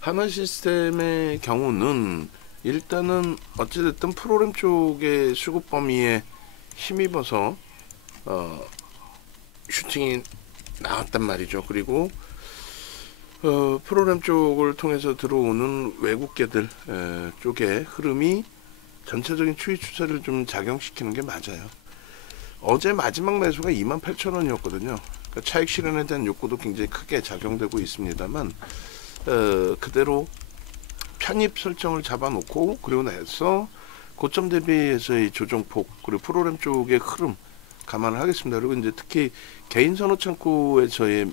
하나 시스템의 경우는 일단은 어찌됐든 프로그램 쪽의 수급 범위에 힘입어서 슈팅이 나왔단 말이죠. 그리고 프로그램 쪽을 통해서 들어오는 외국계들 쪽의 흐름이 전체적인 추이 추세를 좀 작용시키는 게 맞아요. 어제 마지막 매수가 28,000원이었거든요. 그러니까 차익 실현에 대한 욕구도 굉장히 크게 작용되고 있습니다만 그대로 편입 설정을 잡아놓고 그리고 나서 고점 대비해서의 조정폭 그리고 프로그램 쪽의 흐름 감안을 하겠습니다. 그리고 이제 특히 개인 선호 창구에서의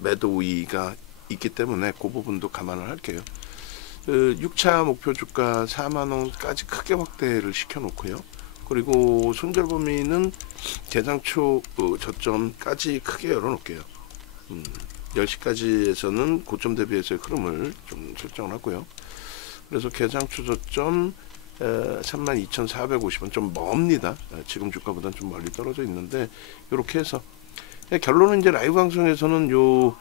매도 우위가 있기 때문에 그 부분도 감안을 할게요. 6차 목표 주가 4만원까지 크게 확대를 시켜놓고요. 그리고 손절 범위는 개장초 저점까지 크게 열어놓을게요. 10시까지에서는 고점 대비해서의 흐름을 좀 설정을 하고요. 그래서 개장초 저점 32,450원 좀 멉니다. 지금 주가보다는 좀 멀리 떨어져 있는데 이렇게 해서 결론은 이제 라이브 방송에서는 요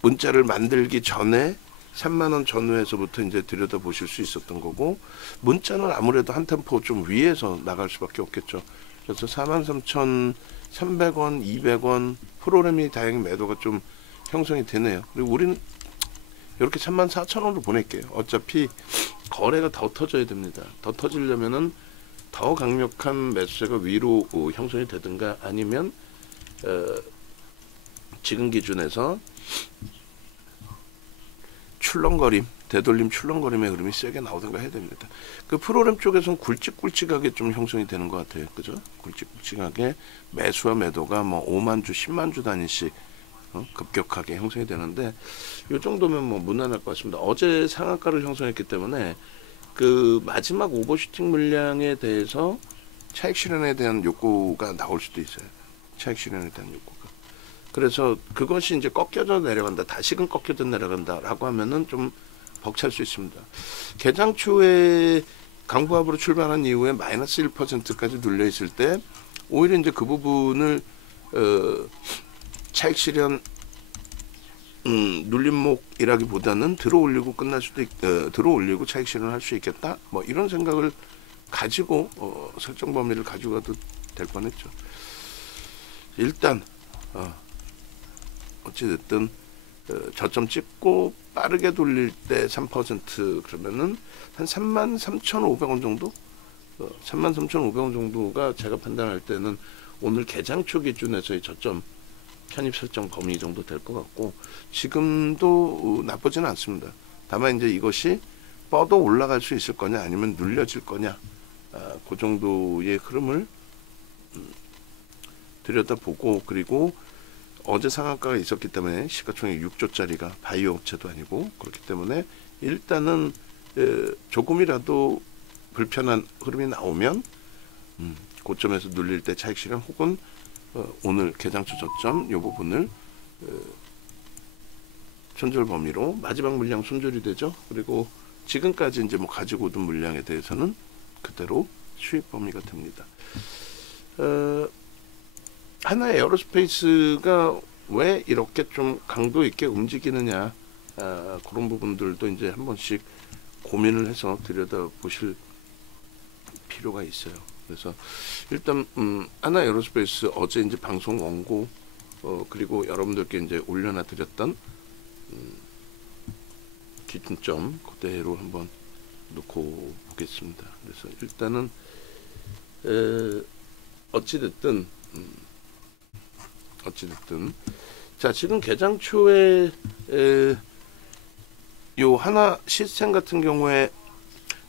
문자를 만들기 전에 3만원 전후에서부터 이제 들여다 보실 수 있었던 거고, 문자는 아무래도 한 템포 좀 위에서 나갈 수밖에 없겠죠. 그래서 43,300원, 200원 프로그램이 다행히 매도가 좀 형성이 되네요. 그리고 우리는 이렇게 34,000원으로 보낼게요. 어차피 거래가 더 터져야 됩니다. 더 터지려면은 더 강력한 매수세가 위로 형성이 되든가 아니면 지금 기준에서 출렁거림, 되돌림 출렁거림의 흐름이 세게 나오든가 해야 됩니다. 그 프로그램 쪽에서는 굵직굵직하게 좀 형성이 되는 것 같아요. 그죠? 굵직굵직하게 매수와 매도가 뭐 5만 주, 10만 주 단위씩 급격하게 형성이 되는데 이 정도면 뭐 무난할 것 같습니다. 어제 상한가를 형성했기 때문에 그 마지막 오버슈팅 물량에 대해서 차익 실현에 대한 욕구가 나올 수도 있어요. 차익 실현에 대한 욕구가. 그래서 그것이 이제 꺾여져 내려간다, 다시금 꺾여져 내려간다라고 하면은 좀 벅찰 수 있습니다. 개장 초에 강보합으로 출발한 이후에 마이너스 1%까지 눌려 있을 때 오히려 이제 그 부분을 차익 실현 눌림목이라기보다는 들어올리고 끝날 수도 들어올리고 차익 실현을 할 수 있겠다. 뭐 이런 생각을 가지고 설정 범위를 가지고 가도 될 뻔했죠. 일단 어찌됐든 저점 찍고 빠르게 돌릴 때 3% 그러면은 한 33,500원 정도? 33,500원 정도가 제가 판단할 때는 오늘 개장초 기준에서의 저점 편입 설정 범위 정도 될 것 같고, 지금도 나쁘지는 않습니다. 다만 이제 이것이 뻗어 올라갈 수 있을 거냐 아니면 눌려질 거냐, 그 정도의 흐름을 들여다보고, 그리고 어제 상한가가 있었기 때문에 시가총액 6조짜리가 바이오 업체도 아니고 그렇기 때문에 일단은 조금이라도 불편한 흐름이 나오면 고점에서 눌릴 때 차익 실현 혹은 오늘 개장초 저점 이 부분을 손절 범위로 마지막 물량 손절이 되죠. 그리고 지금까지 이제 뭐 가지고 오던 물량에 대해서는 그대로 수익 범위가 됩니다. 하나의 에어로스페이스가 왜 이렇게 좀 강도 있게 움직이느냐, 그런 부분들도 이제 한 번씩 고민을 해서 들여다 보실 필요가 있어요. 그래서 일단 하나 에어로스페이스 어제 이제 방송 원고 그리고 여러분들께 이제 올려놔 드렸던 기준점 그대로 한번 놓고 보겠습니다. 그래서 일단은 어찌됐든 자, 지금 개장 초에 요 하나 시스템 같은 경우에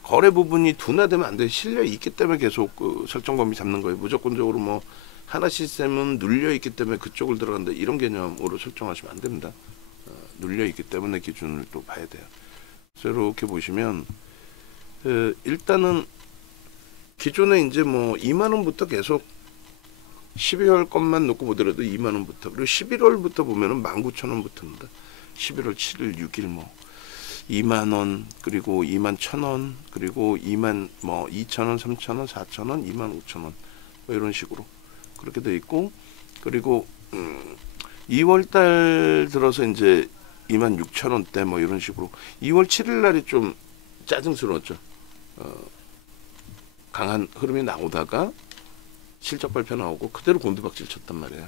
거래 부분이 둔화되면 안 돼. 실려 있기 때문에 계속 설정 범위 잡는 거예요. 무조건적으로 뭐 하나 시스템은 눌려 있기 때문에 그쪽을 들어간다 이런 개념으로 설정하시면 안 됩니다. 눌려 있기 때문에 기준을 또 봐야 돼요. 그래서 이렇게 보시면 일단은 기존에 이제 뭐 2만 원부터 계속 12월 것만 놓고 보더라도 2만 원부터, 그리고 11월부터 보면은 19,000원부터입니다. 11월 7일, 6일 뭐 2만 원, 그리고 2만 1,000원, 그리고 2만 뭐 2,000원, 3,000원, 4,000원, 2만 5,000원 뭐 이런 식으로 그렇게 돼 있고, 그리고 2월 달 들어서 이제 26,000원대 뭐 이런 식으로 2월 7일 날이 좀 짜증스러웠죠. 강한 흐름이 나오다가 실적 발표 나오고 그대로 곤두박질 쳤단 말이에요.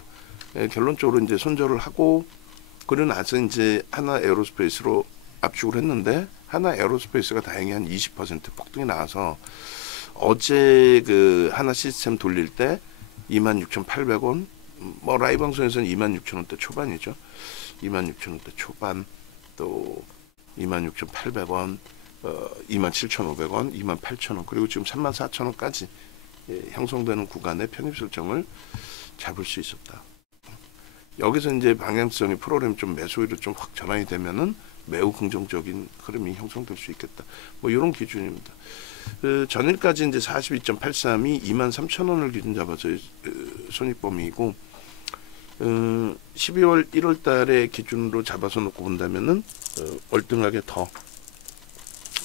결론적으로 이제 손절을 하고 그러고 나서 이제 하나 에어로스페이스로 압축을 했는데 하나 에어로스페이스가 다행히 한 20% 폭등이 나와서 어제 그 하나 시스템 돌릴 때 26,800원 뭐 라이브 방송에서는 26,000원대 초반이죠. 26,000원대 초반 또 26,800원 27,500원 28,000원 그리고 지금 34,000원까지 형성되는 구간의 편입 설정을 잡을 수 있었다. 여기서 이제 방향성이 프로그램 좀 매수위로 좀 확 전환이 되면은 매우 긍정적인 흐름이 형성될 수 있겠다. 뭐 이런 기준입니다. 전일까지 이제 42.83이 23,000원을 기준 잡아서 손익범위이고 12월 1월 달에 기준으로 잡아서 놓고 본다면은 월등하게 더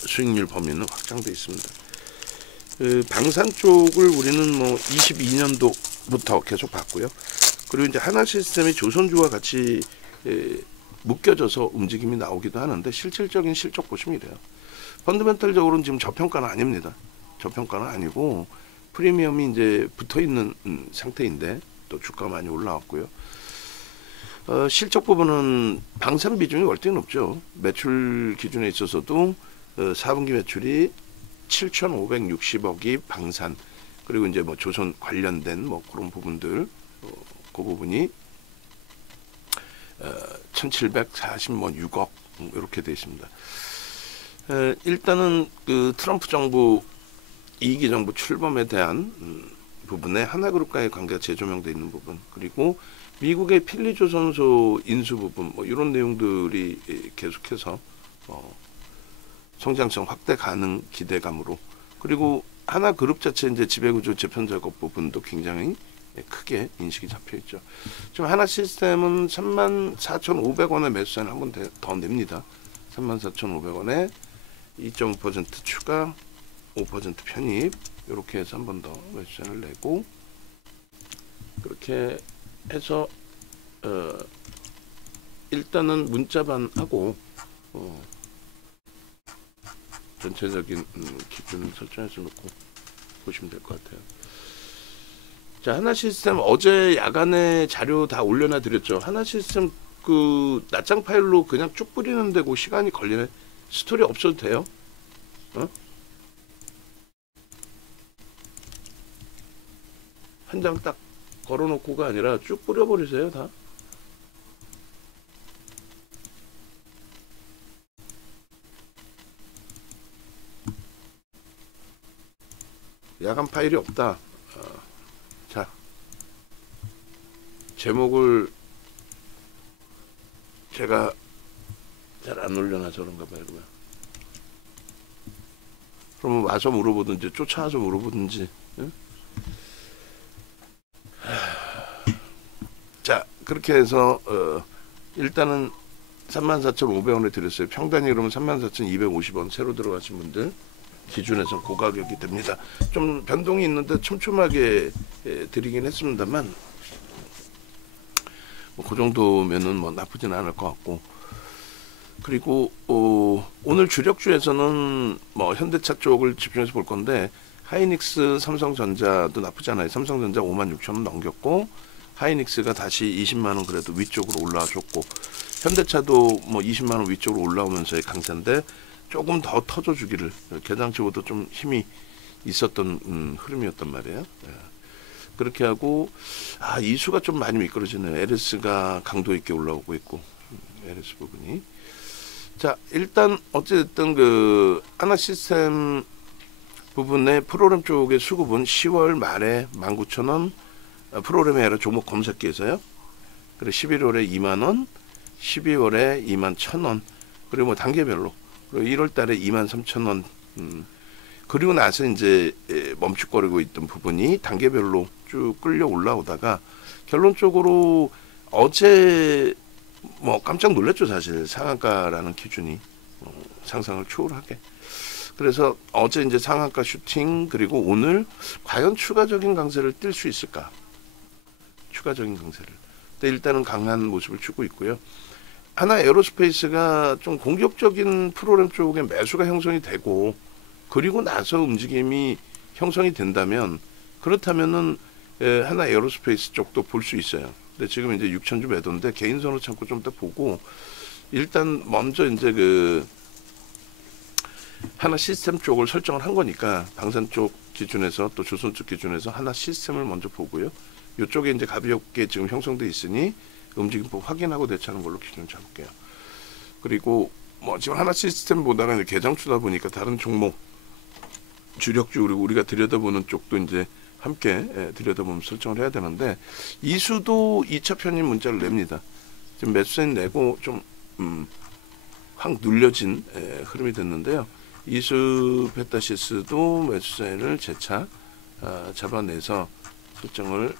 수익률 범위는 확장돼 있습니다. 방산 쪽을 우리는 뭐 22년도부터 계속 봤고요. 그리고 이제 하나 시스템이 조선주와 같이 묶여져서 움직임이 나오기도 하는데 실질적인 실적 보시면 이래요. 펀더멘털적으로는 지금 저평가는 아닙니다. 저평가는 아니고 프리미엄이 이제 붙어 있는 상태인데 또 주가 많이 올라왔고요. 실적 부분은 방산 비중이 월등히 높죠. 매출 기준에 있어서도 4분기 매출이 7,560억이 방산 그리고 이제 뭐 조선 관련된 뭐 그런 부분들 그 부분이 1,746억 이렇게 되어 있습니다. 일단은 그 트럼프 정부 2기 정부 출범에 대한 부분에 하나그룹과의 관계가 재조명되어 있는 부분 그리고 미국의 필리조선소 인수 부분 뭐 이런 내용들이 계속해서 성장성 확대 가능 기대감으로 그리고 하나그룹 자체 이제 지배구조 재편 작업 부분도 굉장히 크게 인식이 잡혀 있죠. 지금 하나 시스템은 34,500원의 매수세는 한 번 더 냅니다. 34,500원에 2.5% 추가 5% 편입 이렇게 해서 한 번 더 매수세를 내고 그렇게 해서 일단은 문자반하고 전체적인 기준을 설정해서 놓고 보시면 될 것 같아요. 자, 하나 시스템 어제 야간에 자료 다 올려놔 드렸죠. 하나 시스템 그 낱장 파일로 그냥 쭉 뿌리는 데고 시간이 걸리네. 스토리 없어도 돼요. 한 장 딱 걸어놓고가 아니라 쭉 뿌려버리세요 다. 야간 파일이 없다. 자, 제목을 제가 잘 안 올려놔서 그런가 봐요. 그러면 와서 물어보든지 쫓아와서 물어보든지. 응? 자, 그렇게 해서 일단은 34,500원에 드렸어요. 평단이 그러면 34,250원 새로 들어가신 분들 기준에서 고가격이 됩니다. 좀 변동이 있는데 촘촘하게 드리긴 했습니다만 뭐 그 정도면은 뭐 나쁘진 않을 것 같고 그리고 오늘 주력주에서는 뭐 현대차 쪽을 집중해서 볼 건데 하이닉스, 삼성전자도 나쁘지 않아요. 삼성전자 56,000원 넘겼고 하이닉스가 다시 20만원 그래도 위쪽으로 올라와줬고 현대차도 뭐 20만원 위쪽으로 올라오면서의 강세인데 조금 더 터져주기를 개장치고도 좀 힘이 있었던 흐름이었단 말이에요. 그렇게 하고 이수가 좀 많이 미끄러지네요. LS가 강도 있게 올라오고 있고 LS 부분이 자 일단 어쨌든 그 하나 시스템 부분의 프로그램 쪽의 수급은 10월 말에 19,000원 프로그램이 아니라 종목 검색기에서요. 그리고 11월에 2만원 12월에 21,000원 그리고 뭐 단계별로 그리고 1월 달에 23,000원 그리고 나서 이제 멈칫거리고 있던 부분이 단계별로 쭉 끌려 올라오다가 결론적으로 어제 뭐 깜짝 놀랐죠. 사실 상한가라는 기준이 상상을 초월하게 그래서 어제 이제 상한가 슈팅 그리고 오늘 과연 추가적인 강세를 띨 수 있을까 추가적인 강세를 근데 일단은 강한 모습을 주고 있고요. 하나 에어로스페이스가 좀 공격적인 프로그램 쪽에 매수가 형성이 되고 그리고 나서 움직임이 형성이 된다면 그렇다면은 하나 에어로스페이스 쪽도 볼 수 있어요. 근데 지금 이제 6천주 매도인데 개인선으로 참고 좀 더 보고 일단 먼저 이제 그 하나 시스템 쪽을 설정을 한 거니까 방산 쪽 기준에서 또 조선 쪽 기준에서 하나 시스템을 먼저 보고요. 이쪽에 이제 가볍게 지금 형성돼 있으니 움직임법 확인하고 대처하는 걸로 기준 잡을게요. 그리고 뭐 지금 하나 시스템보다는 개장주다 보니까 다른 종목 주력주 우리가 들여다보는 쪽도 이제 함께 들여다보면 설정을 해야 되는데 이수도 2차 편입 문자를 냅니다. 지금 매수세는 내고 좀 확 눌려진 흐름이 됐는데요. 이수 베타시스도 매수세를 재차 잡아내서 설정을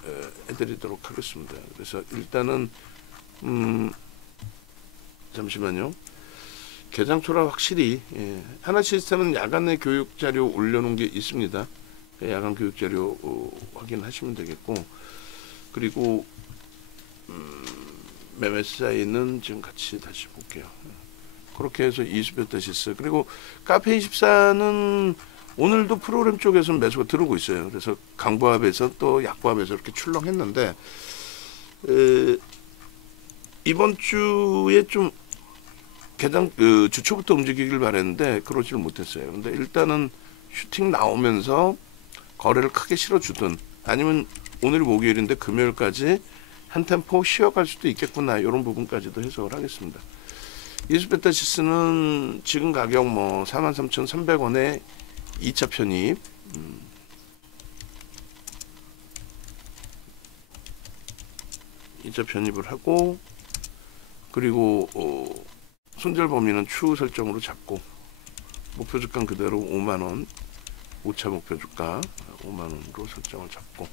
해드리도록 하겠습니다. 그래서 일단은 잠시만요. 개장초라 확실히 하나 시스템은 야간에 교육 자료 올려놓은 게 있습니다. 야간 교육 자료 확인하시면 되겠고 그리고 매매 사이는 지금 같이 다시 볼게요. 그렇게 해서 이수베타시스 그리고 카페24는 오늘도 프로그램 쪽에서 매수가 들어오고 있어요. 그래서 강보합에서 또 약보합에서 이렇게 출렁했는데 이번 주에 좀 개장 주초부터 움직이길 바랬는데 그러지를 못했어요. 근데 일단은 슈팅 나오면서 거래를 크게 실어주든 아니면 오늘 목요일인데 금요일까지 한 템포 쉬어갈 수도 있겠구나 이런 부분까지도 해석을 하겠습니다. 이수베타시스는 지금 가격 뭐 43,300원에 2차 편입 2차 편입을 하고 그리고 손절 범위는 추후 설정으로 잡고 목표 주가 그대로 5만원 5차 목표 주가 5만원으로 설정을 잡고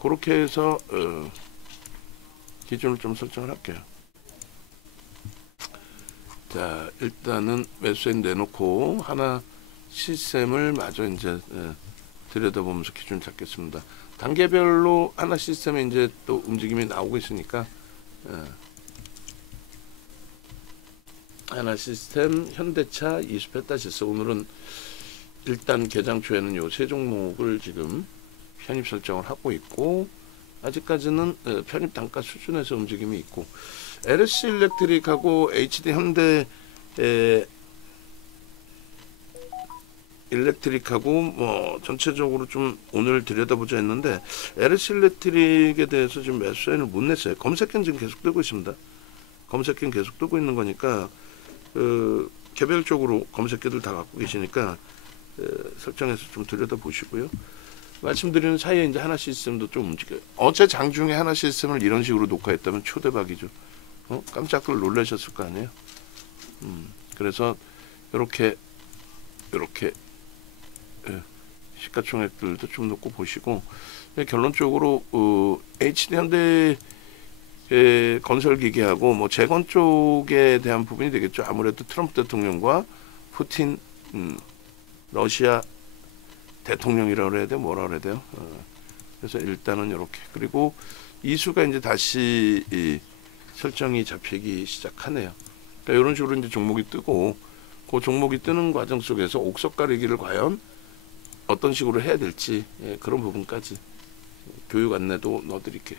그렇게 해서 기준을 좀 설정을 할게요. 자 일단은 매수에 내놓고 하나 시스템을 마저 이제 들여다보면서 기준 잡겠습니다. 단계별로 하나 시스템에 이제 또 움직임이 나오고 있으니까 하나 시스템, 현대차, 이수페타시스 오늘은 일단 개장초에는 요 세 종목을 지금 편입 설정을 하고 있고 아직까지는 편입 단가 수준에서 움직임이 있고 LS 일렉트릭하고 HD 현대 일렉트릭하고 뭐 전체적으로 좀 오늘 들여다보자 했는데 LS 일렉트릭에 대해서 지금 매수세를 못 냈어요. 검색은 지금 계속 뜨고 있습니다. 검색은 계속 뜨고 있는 거니까 개별적으로 검색기들 다 갖고 계시니까 설정해서 좀 들여다보시고요. 말씀드리는 사이에 이제 하나 시스템도 좀 움직여요. 어제 장중에 하나 시스템을 이런 식으로 녹화했다면 초대박이죠. 깜짝들 놀라셨을 거 아니에요. 그래서 이렇게 시가총액들도 좀 놓고 보시고 결론적으로 HD 현대 건설기계하고 뭐 재건 쪽에 대한 부분이 되겠죠. 아무래도 트럼프 대통령과 푸틴 러시아 대통령이라고 그래야 돼요? 뭐라 그래야 돼요? 그래서 일단은 이렇게 그리고 이수가 이제 다시 설정이 잡히기 시작하네요. 그러니까 이런 식으로 이제 종목이 뜨고 그 종목이 뜨는 과정 속에서 옥석 가리기를 과연 어떤 식으로 해야 될지 그런 부분까지 교육 안내도 넣어드릴게요.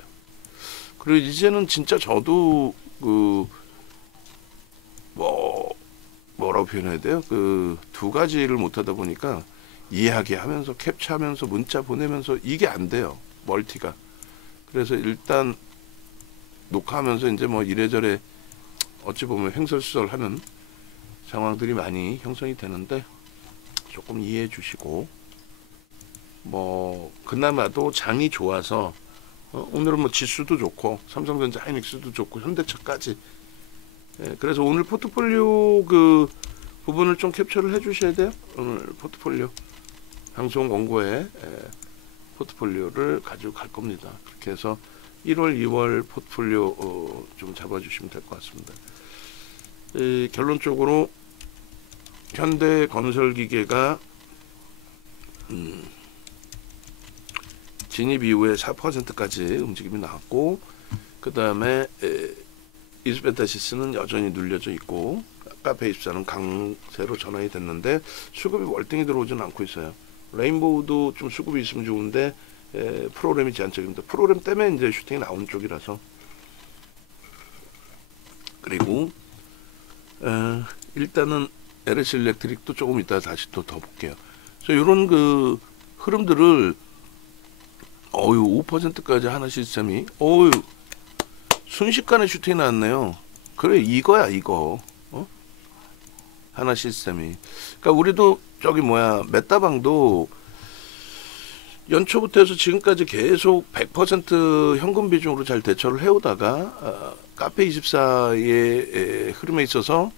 그리고 이제는 진짜 저도 뭐라고 표현해야 돼요? 두 가지를 못하다 보니까 이야기하면서 캡처하면서 문자 보내면서 이게 안 돼요. 멀티가. 그래서 일단 녹화하면서 이제 뭐 이래저래 어찌 보면 횡설수설하는 상황들이 많이 형성이 되는데 조금 이해해 주시고 뭐 그나마도 장이 좋아서 오늘은 뭐 지수도 좋고 삼성전자 하이닉스도 좋고 현대차까지 그래서 오늘 포트폴리오 부분을 좀 캡처를 해 주셔야 돼요. 오늘 포트폴리오 방송 원고에 포트폴리오를 가지고 갈 겁니다. 그렇게 해서 1월 2월 포트폴리오 좀 잡아주시면 될 것 같습니다. 결론적으로 현대건설기계가 진입 이후에 4%까지 움직임이 나왔고 그 다음에 이즈베타시스는 여전히 눌려져 있고 카페24는 강세로 전환이 됐는데 수급이 월등히 들어오지는 않고 있어요. 레인보우도 좀 수급이 있으면 좋은데 프로그램이 제한적입니다. 프로그램 때문에 이제 슈팅이 나오는 쪽이라서. 그리고 일단은 LS 일렉트릭도 조금 이따 다시 또 더 볼게요. 그래서 이런 그 흐름들을 5%까지 하나 시스템이 순식간에 슈팅이 나왔네요. 그래 이거야 이거. 하나 시스템이. 그러니까 우리도 메타방도 연초부터 해서 지금까지 계속 100% 현금 비중으로 잘 대처를 해오다가 카페24의 흐름에 있어서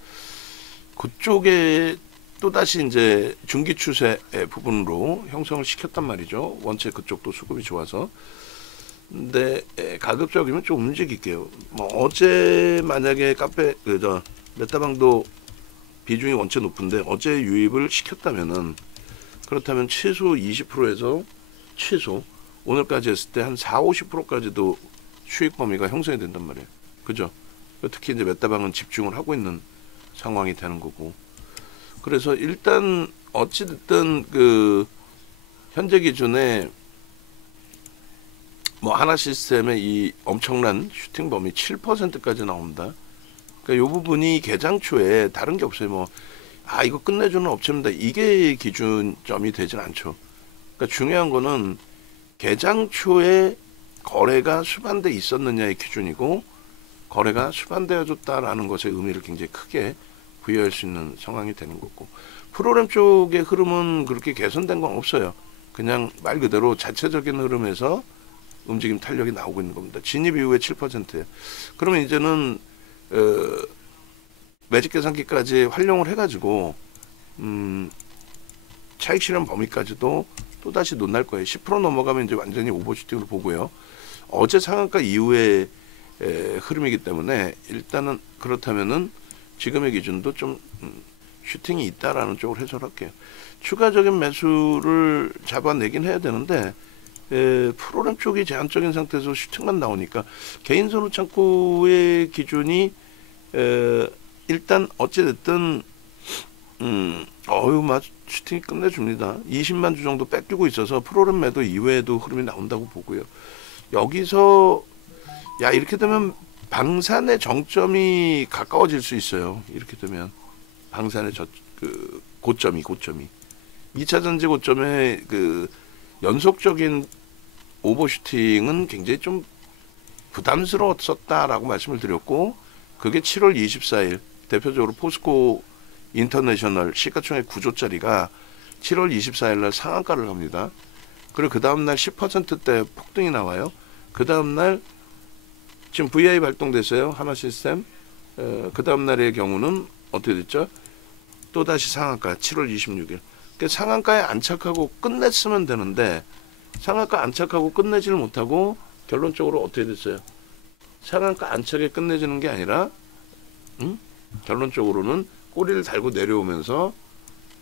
그쪽에 또다시 이제 중기 추세 부분으로 형성을 시켰단 말이죠. 원체 그쪽도 수급이 좋아서. 근데 가급적이면 좀 움직일게요. 뭐 어제 만약에 메타방도 비중이 원체 높은데 어제 유입을 시켰다면은 그렇다면 최소 20%에서 최소 오늘까지 했을 때 한 4-50%까지도 수익 범위가 형성이 된단 말이에요. 그죠? 특히 이제 메타방은 집중을 하고 있는 상황이 되는 거고. 그래서 일단 어찌됐든 그 현재 기준에 뭐 하나 시스템의 이 엄청난 슈팅 범위 7%까지 나옵니다. 그러니까 이 부분이 개장 초에 다른 게 없어요. 뭐 이거 끝내주는 업체입니다. 이게 기준점이 되진 않죠. 그러니까 중요한 거는 개장 초에 거래가 수반돼 있었느냐의 기준이고 거래가 수반되어졌다라는 것의 의미를 굉장히 크게 부여할 수 있는 상황이 되는 거고 프로그램 쪽의 흐름은 그렇게 개선된 건 없어요. 그냥 말 그대로 자체적인 흐름에서 움직임 탄력이 나오고 있는 겁니다. 진입 이후에 7%예요. 그러면 이제는 매직 계산기까지 활용을 해가지고 차익 실현 범위까지도 또다시 논날 거예요. 10% 넘어가면 이제 완전히 오버슈팅으로 보고요. 어제 상한가 이후에 흐름이기 때문에 일단은 그렇다면은 지금의 기준도 좀 슈팅이 있다라는 쪽으로 해석할게요. 추가적인 매수를 잡아내긴 해야 되는데 프로그램 쪽이 제한적인 상태에서 슈팅만 나오니까 개인 선호 창구의 기준이 일단 어찌됐든 슈팅이 끝내줍니다. 20만 주 정도 뺏기고 있어서 프로그램 매도 이외에도 흐름이 나온다고 보고요. 여기서 이렇게 되면 방산의 정점이 가까워질 수 있어요. 이렇게 되면 방산의 고점이 2차 전지 고점의 그 연속적인 오버슈팅은 굉장히 좀 부담스러웠었다라고 말씀을 드렸고 그게 7월 24일 대표적으로 포스코 인터내셔널 시가총액 9조짜리가 7월 24일 날 상한가를 합니다. 그리고 그 다음날 10%대 폭등이 나와요. 그 다음날 지금 VI 발동됐어요. 하나 시스템. 그 다음날의 경우는 어떻게 됐죠? 또다시 상한가 7월 26일. 그러니까 상한가에 안착하고 끝냈으면 되는데 상한가 안착하고 끝내지를 못하고 결론적으로 어떻게 됐어요? 상한가 안착에 끝내지는 게 아니라 결론적으로는 꼬리를 달고 내려오면서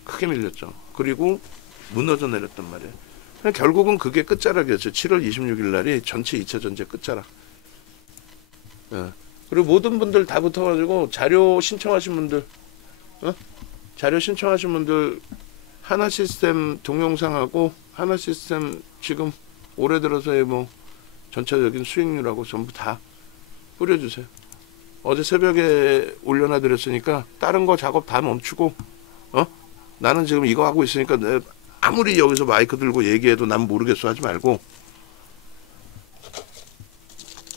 크게 밀렸죠. 그리고 무너져 내렸단 말이에요. 결국은 그게 끝자락이었죠. 7월 26일 날이 전체 2차 전지 끝자락. 그리고 모든 분들 다 붙어가지고 자료 신청하신 분들 자료 신청하신 분들 하나 시스템 동영상하고 하나 시스템 지금 올해 들어서의 뭐 전체적인 수익률하고 전부 다 뿌려주세요. 어제 새벽에 올려놔 드렸으니까 다른 거 작업 다 멈추고 나는 지금 이거 하고 있으니까 아무리 여기서 마이크 들고 얘기해도 난 모르겠어 하지 말고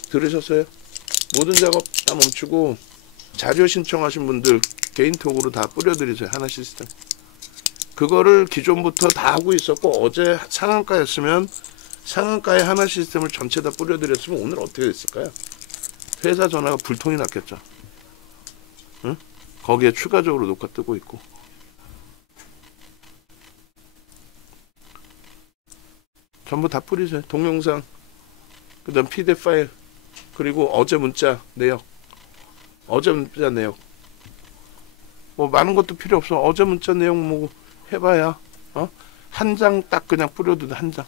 들으셨어요? 모든 작업 다 멈추고 자료 신청하신 분들 개인톡으로 다 뿌려드리세요. 하나 시스템. 그거를 기존부터 다 하고 있었고 어제 상한가였으면 상한가에 하나 시스템을 전체 다 뿌려드렸으면 오늘 어떻게 됐을까요? 회사 전화가 불통이 났겠죠. 응? 거기에 추가적으로 녹화 뜨고 있고. 전부 다 뿌리세요. 동영상, 그 다음 PDF 파일, 그리고 어제 문자 내역. 어제 문자 내역. 뭐 많은 것도 필요 없어. 어제 문자 내역 뭐 해봐야 한 장 딱 그냥 뿌려도 돼. 한 장.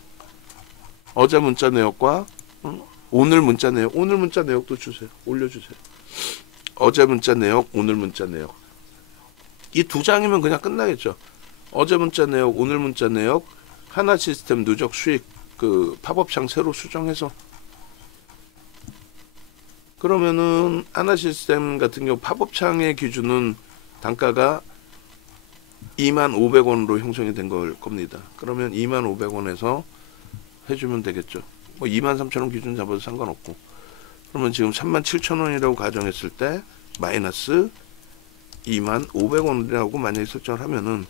어제 문자 내역과 오늘 문자 내역. 오늘 문자 내역도 주세요. 올려주세요. 어제 문자 내역, 오늘 문자 내역. 이 두 장이면 그냥 끝나겠죠. 어제 문자 내역, 오늘 문자 내역, 하나 시스템 누적 수익 그 팝업창 새로 수정해서. 그러면은 하나 시스템 같은 경우 팝업창의 기준은 단가가 25,000원으로 형성이 된 걸 겁니다. 그러면 25,000원에서 해주면 되겠죠. 뭐 23,000원 기준 잡아도 상관없고. 그러면 지금 37,000원이라고 가정했을 때 마이너스 25,000원이라고 만약에 설정을 하면은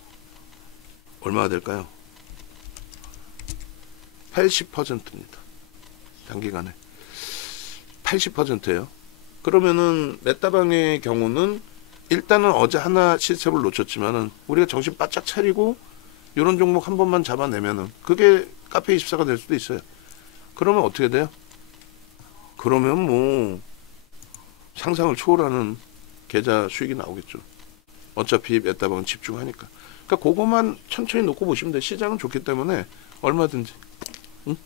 얼마가 될까요? 80%입니다. 단기간에 80%예요. 그러면은 메타방의 경우는 일단은 어제 하나 시스템을 놓쳤지만은 우리가 정신 바짝 차리고 이런 종목 한 번만 잡아내면은 그게 카페24가 될 수도 있어요. 그러면 어떻게 돼요? 그러면 뭐 상상을 초월하는 계좌 수익이 나오겠죠. 어차피 메타방은 집중하니까. 그러니까 그것만 천천히 놓고 보시면 돼요. 시장은 좋기 때문에 얼마든지. 응?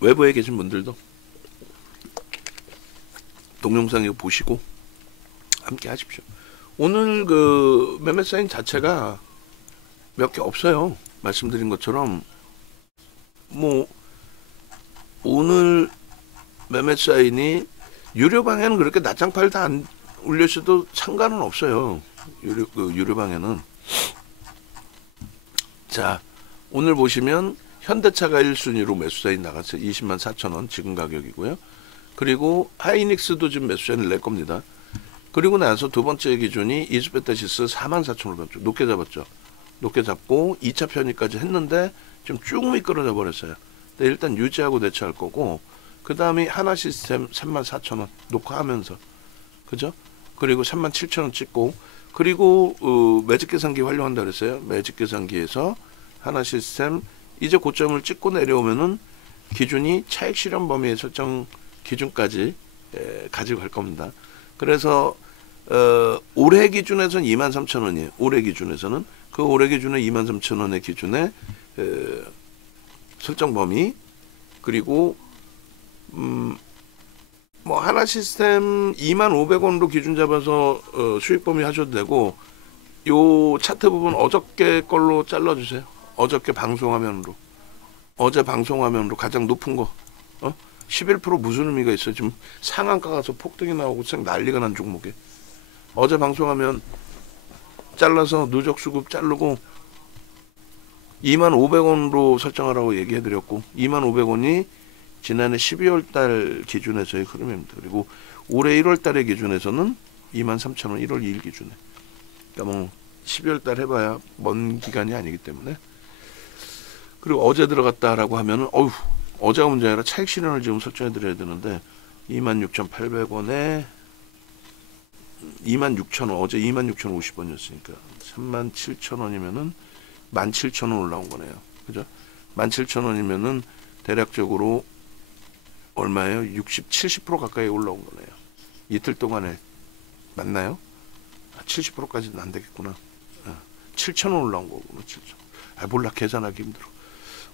외부에 계신 분들도 동영상 이거 보시고 함께 하십시오. 오늘 그 매매 사인 자체가 몇 개 없어요. 말씀드린 것처럼 뭐 오늘 매매 사인이 유료방에는 그렇게 낮장팔 다 안 올려셔도 상관은 없어요. 유료방에는. 자, 오늘 보시면 현대차가 1순위로 매수사인 나갔어요. 204,000원 지금 가격이고요. 그리고 하이닉스도 지금 매수사인을 낼 겁니다. 그리고 나서 두 번째 기준이 이스페타시스 44,000원 높게 잡았죠. 높게 잡고 2차 편입까지 했는데 좀 쭉 미끄러져 버렸어요. 근데 일단 유지하고 대처할 거고, 그 다음에 하나 시스템 34,000원 녹화하면서, 그죠? 그리고 37,000원 찍고, 그리고 매직 계산기 활용한다 그랬어요. 매직 계산기에서 하나 시스템 이제 고점을 찍고 내려오면은 기준이 차익 실현 범위의 설정 기준까지 가지고 갈 겁니다. 그래서 올해 기준에서는 23,000원이에요. 올해 기준에서는 그 올해 기준에 23,000원의 기준에 설정 범위, 그리고 뭐 하나 시스템 25,000원으로 기준 잡아서 수익 범위 하셔도 되고, 요 차트 부분 어저께 걸로 잘라주세요. 어저께 방송화면으로, 어제 방송화면으로 가장 높은 거 11% 무슨 의미가 있어요? 지금 상한가 가서 폭등이 나오고 난리가 난 종목에 어제 방송하면 잘라서 누적 수급 자르고 25,000원으로 설정하라고 얘기해드렸고, 25,000원이 지난해 12월 달 기준에서의 흐름입니다. 그리고 올해 1월 달의 기준에서는 23,000원 1월 2일 기준에. 그러니까 뭐 12월 달 해봐야 먼 기간이 아니기 때문에. 그리고 어제 들어갔다라고 하면은 어제가 문제 아니라 차익 실현을 지금 설정해 드려야 되는데 26,800원에 26,000원, 어제 26,050원이었으니까 37,000원이면은 17,000원 올라온 거네요. 그죠? 17,000원이면은 대략적으로 얼마예요? 60, 70% 가까이 올라온 거네요. 이틀 동안에. 맞나요? 70%까지는 안 되겠구나. 7,000원 올라온 거구나. 7,000원. 몰라, 계산하기 힘들어.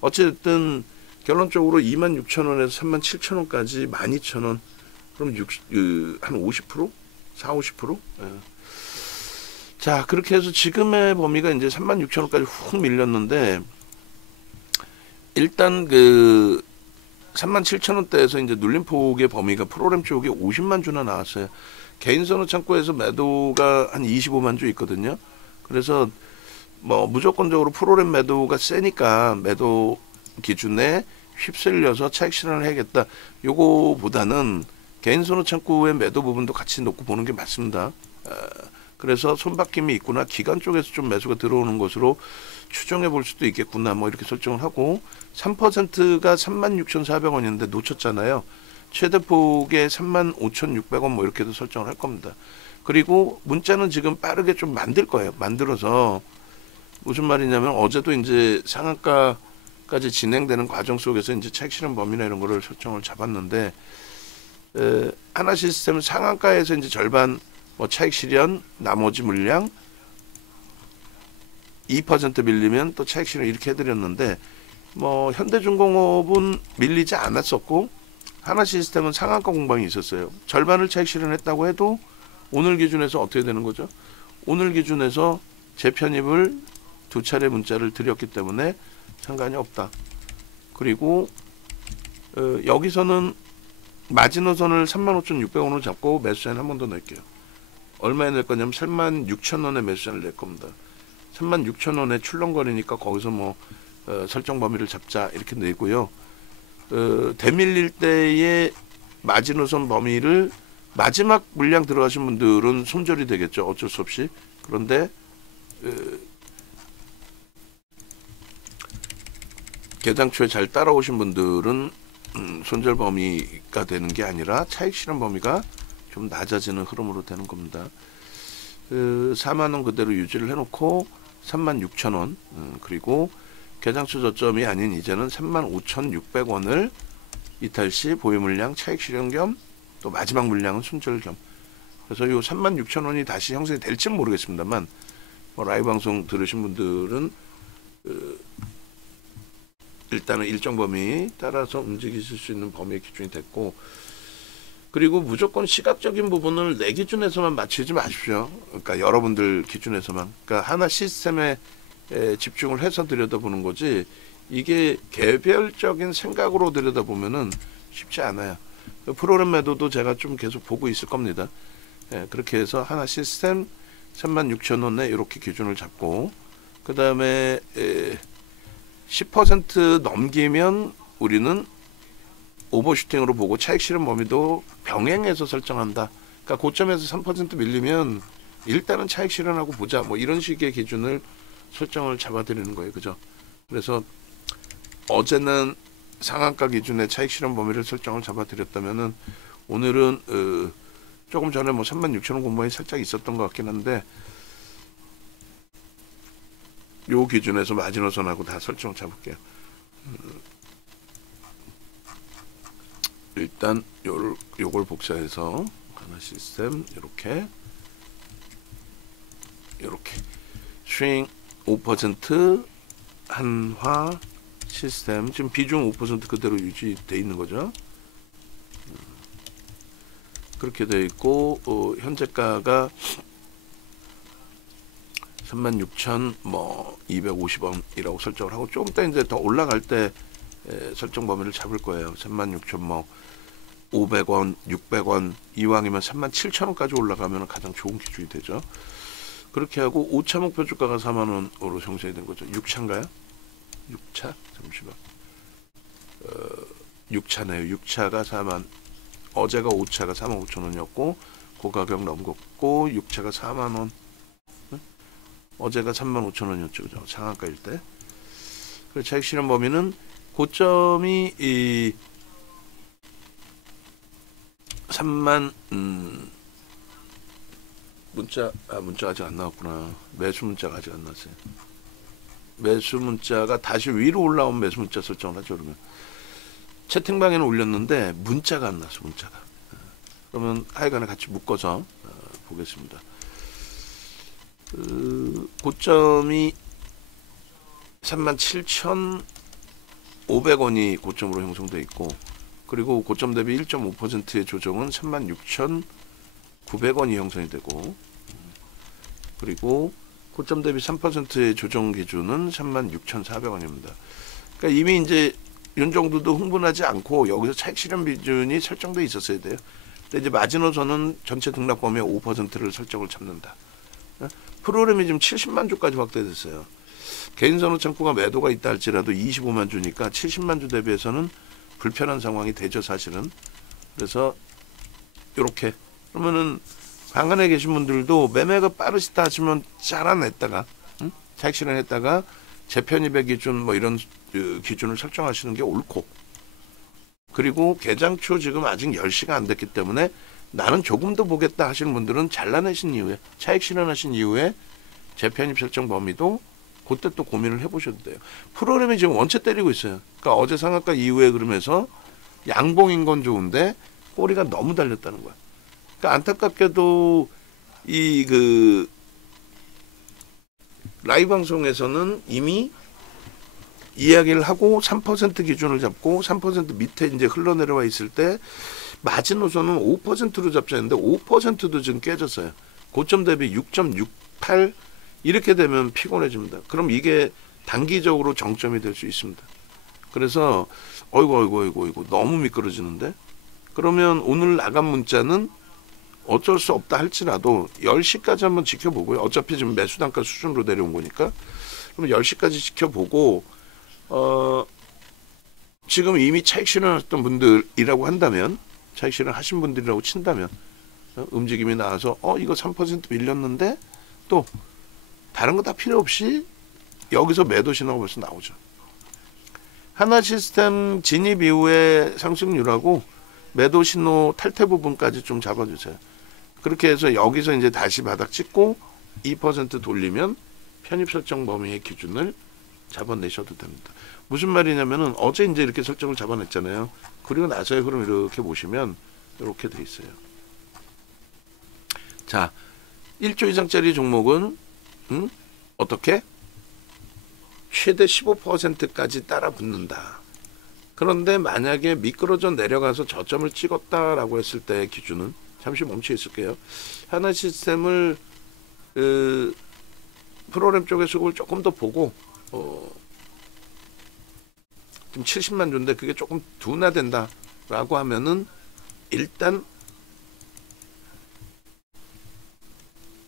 어쨌든 결론적으로 26,000원에서 37,000원까지 12,000원. 그럼 한 50%? 40-50%? 예. 자, 그렇게 해서 지금의 범위가 이제 36,000원까지 훅 밀렸는데, 일단 그 37,000원대에서 이제 눌림폭의 범위가 프로그램 쪽에 50만 주나 나왔어요. 개인 선호 창구에서 매도가 한 25만 주 있거든요. 그래서 뭐 무조건적으로 프로그램 매도가 세니까 매도 기준에 휩쓸려서 차익 실현을 해야겠다. 요거보다는 개인 선호 창구의 매도 부분도 같이 놓고 보는 게 맞습니다. 그래서 손바뀜이 있구나, 기관 쪽에서 좀 매수가 들어오는 것으로 추정해 볼 수도 있겠구나, 뭐 이렇게 설정을 하고, 3%가 36,400원인데 놓쳤잖아요. 최대폭에 35,600원 뭐 이렇게도 설정을 할 겁니다. 그리고 문자는 지금 빠르게 좀 만들 거예요. 만들어서 무슨 말이냐면, 어제도 이제 상한가까지 진행되는 과정 속에서 이제 차익 실현 범위나 이런 거를 설정을 잡았는데, 하나 시스템은 상한가에서 이제 절반 뭐 차익 실현, 나머지 물량 2% 밀리면 또 차익 실현 이렇게 해드렸는데, 뭐 현대중공업은 밀리지 않았었고 하나시스템은 상한가 공방이 있었어요. 절반을 차익 실현했다고 해도 오늘 기준에서 어떻게 되는 거죠? 오늘 기준에서 재편입을 두 차례 문자를 드렸기 때문에 상관이 없다. 그리고 여기서는 마지노선을 35,600원으로 잡고 매수세는 한 번 더 낼게요. 얼마에 낼 거냐면 36,000원에 매수세를 낼 겁니다. 36,000원에 출렁거리니까 거기서 뭐 설정 범위를 잡자 이렇게 내고요. 대밀릴 때의 마지노선 범위를 마지막 물량 들어가신 분들은 손절이 되겠죠. 어쩔 수 없이. 그런데 개장초에 잘 따라오신 분들은 손절 범위가 되는 게 아니라 차익 실현 범위가 좀 낮아지는 흐름으로 되는 겁니다. 4만원 그대로 유지를 해놓고 36,000원 그리고 개장초 저점이 아닌 이제는 35,600원을 이탈 시 보유 물량 차익 실현 겸 또 마지막 물량은 손절 겸. 그래서 이 36,000원이 다시 형성이 될지는 모르겠습니다만 뭐 라이브 방송 들으신 분들은 일단은 일정 범위 따라서 움직이실 수 있는 범위의 기준이 됐고, 그리고 무조건 시각적인 부분을 내 기준에서만 맞추지 마십시오. 그러니까 여러분들 기준에서만. 그러니까 하나 시스템에 집중을 해서 들여다보는 거지 이게 개별적인 생각으로 들여다보면은 쉽지 않아요. 프로그램 매도도 제가 좀 계속 보고 있을 겁니다. 그렇게 해서 하나 시스템 36,000원에 이렇게 기준을 잡고, 그 다음에 10% 넘기면 우리는 오버슈팅으로 보고 차익 실현 범위도 병행해서 설정한다. 그러니까 고점에서 3% 밀리면 일단은 차익 실현하고 보자. 뭐 이런 식의 기준을 설정을 잡아드리는 거예요. 그죠? 그래서 어제는 상한가 기준의 차익 실현 범위를 설정을 잡아드렸다면은 오늘은 조금 전에 뭐 36,000원 공방이 살짝 있었던 것 같긴 한데 요 기준에서 마지노선하고 다 설정 잡을게요. 일단 요걸 복사해서 하나 시스템 이렇게 스윙 5% 한화 시스템 지금 비중 5% 그대로 유지되어 있는 거죠. 그렇게 되어 있고 현재가가 36,250원이라고 설정을 하고 조금 더 이제 더 올라갈 때 설정 범위를 잡을 거예요. 36,500원, 600원 이왕이면 37,000원까지 올라가면 가장 좋은 기준이 되죠. 그렇게 하고 5차 목표 주가가 4만원으로 형성이 된 거죠. 6차인가요? 6차? 잠시만. 6차네요. 6차가 4만, 어제가 5차가 45,000원이었고 그 가격 넘겼고 6차가 4만원, 어제가 35,000원이었죠. 그죠? 상한가일 때. 그 차익 실현 범위는 고점이 3만 문자 아직 안 나왔구나. 매수 문자가 아직 안 나왔어요. 매수 문자가 다시 위로 올라온 매수 문자 설정을 하죠. 그러면 채팅방에는 올렸는데 문자가 안 나왔어. 문자가. 그러면 하여간에 같이 묶어서 보겠습니다. 고점이 37,500원이 고점으로 형성되어 있고, 그리고 고점 대비 1.5%의 조정은 36,900원이 형성이 되고, 그리고 고점 대비 3%의 조정 기준은 36,400원입니다. 그러니까 이미 이제 이 정도도 흥분하지 않고 여기서 차익 실현 기준이 설정돼 있었어야 돼요. 근데 이제 마지노선은 전체 등락 범위의 5%를 설정을 잡는다. 프로그램이 지금 70만 주까지 확대됐어요. 개인선호 창구가 매도가 있다 할지라도 25만 주니까 70만 주 대비해서는 불편한 상황이 되죠, 사실은. 그래서 이렇게 그러면은 방 안에 계신 분들도 매매가 빠르시다 하시면 잘라냈다가 차익 실현했다가 재편입의 기준 뭐 이런 기준을 설정하시는 게 옳고, 그리고 개장초 지금 아직 10시가 안 됐기 때문에 나는 조금 더 보겠다 하시는 분들은 잘라내신 이후에 차익 실현하신 이후에 재편입 설정 범위도 그때 또 고민을 해보셔도 돼요. 프로그램이 지금 원체 때리고 있어요. 그러니까 어제 상한가 이후에 그러면서 양봉인 건 좋은데 꼬리가 너무 달렸다는 거야. 그러니까 안타깝게도 이 라이브 방송에서는 이미 이야기를 하고 3% 기준을 잡고 3% 밑에 이제 흘러내려와 있을 때 마지노선은 5%로 잡자는데 5%도 지금 깨졌어요. 고점 대비 6.68 이렇게 되면 피곤해집니다. 그럼 이게 단기적으로 정점이 될 수 있습니다. 그래서 어이구 너무 미끄러지는데, 그러면 오늘 나간 문자는 어쩔 수 없다 할지라도 10시까지 한번 지켜보고요. 어차피 지금 매수 단가 수준으로 내려온 거니까. 그럼 10시까지 지켜보고 지금 이미 차익 실현했던 분들이라고 한다면, 차익 실현 하신 분들이라고 친다면 움직임이 나와서 이거 3% 밀렸는데 또 다른 거 다 필요 없이 여기서 매도 신호가 벌써 나오죠. 하나시스템 진입 이후에 상승률하고 매도 신호 탈퇴 부분까지 좀 잡아주세요. 그렇게 해서 여기서 이제 다시 바닥 찍고 2% 돌리면 편입 설정 범위의 기준을 잡아내셔도 됩니다. 무슨 말이냐면은 어제 이제 이렇게 설정을 잡아냈잖아요. 그리고 나서의 흐름 이렇게 보시면 이렇게 돼 있어요. 자, 1조 이상짜리 종목은 어떻게? 최대 15%까지 따라 붙는다. 그런데 만약에 미끄러져 내려가서 저점을 찍었다라고 했을 때 기준은, 잠시 멈춰 있을게요. 하나시스템을 프로그램 쪽의 수급을 조금 더 보고 지금 70만 주인데 그게 조금 둔화된다라고 하면은 일단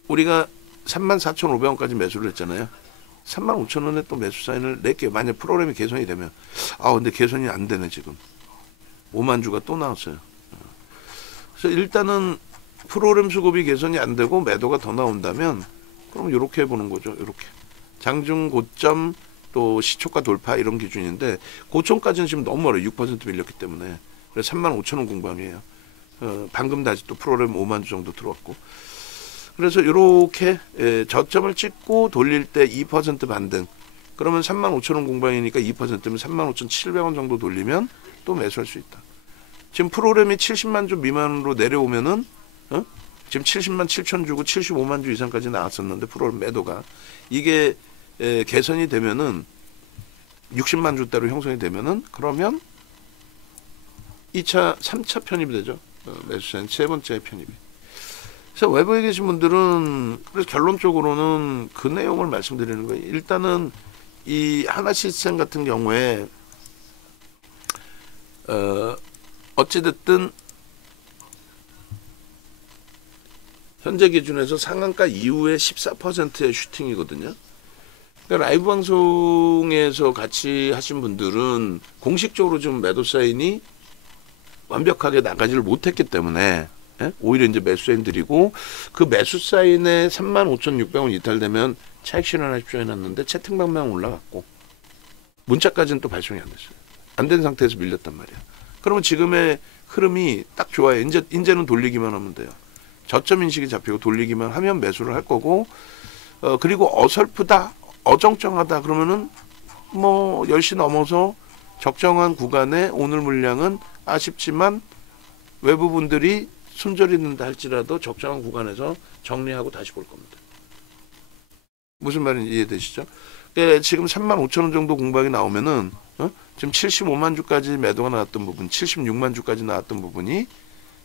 우리가 34,500원까지 매수를 했잖아요. 35,000원에 또 매수 사인을 낼게요. 만약 프로그램이 개선이 되면. 근데 개선이 안 되네 지금. 5만 주가 또 나왔어요. 그래서 일단은 프로그램 수급이 개선이 안 되고 매도가 더 나온다면 그럼 이렇게 해보는 거죠. 이렇게 장중 고점 또 시초가 돌파 이런 기준인데, 고점까지는 지금 너무 멀어요. 6% 밀렸기 때문에. 그래서 35,000원 공방이에요. 방금 다시 또 프로그램 5만 주 정도 들어왔고, 그래서 이렇게 저점을 찍고 돌릴 때 2% 반등, 그러면 35,000원 공방이니까 2%면 35,700원 정도 돌리면 또 매수할 수 있다. 지금 프로그램이 70만 주 미만으로 내려오면은 지금 70만 7천 주고 75만 주 이상까지 나왔었는데 프로그램 매도가 이게 개선이 되면은 60만 주대로 형성이 되면은 그러면 2차, 3차 편입이 되죠. 매수사인 세 번째 편입이. 그래서 외부에 계신 분들은 그래서 결론적으로는 그 내용을 말씀드리는 거예요. 일단은 이 하나시스템 같은 경우에 어찌됐든 현재 기준에서 상한가 이후에 14%의 슈팅이거든요. 그러니까 라이브 방송에서 같이 하신 분들은 공식적으로 좀 매도 사인이 완벽하게 나가지를 못했기 때문에 오히려 이제 매수 사인 드리고, 그 매수 사인에 35,600원 이탈되면 차익 실현하십시오 해놨는데 채팅방만 올라갔고 문자까지는 또 발송이 안 됐어요. 안 된 상태에서 밀렸단 말이야. 그러면 지금의 흐름이 딱 좋아요. 이제는 돌리기만 하면 돼요. 저점 인식이 잡히고 돌리기만 하면 매수를 할 거고, 그리고 어설프다, 어정쩡하다 그러면은 뭐 10시 넘어서 적정한 구간에 오늘 물량은 아쉽지만 외부분들이 손절 있는다 할지라도 적정한 구간에서 정리하고 다시 볼 겁니다. 무슨 말인지 이해되시죠? 지금 35,000원 정도 공방이 나오면은 지금 75만 주까지 매도가 나왔던 부분, 76만 주까지 나왔던 부분이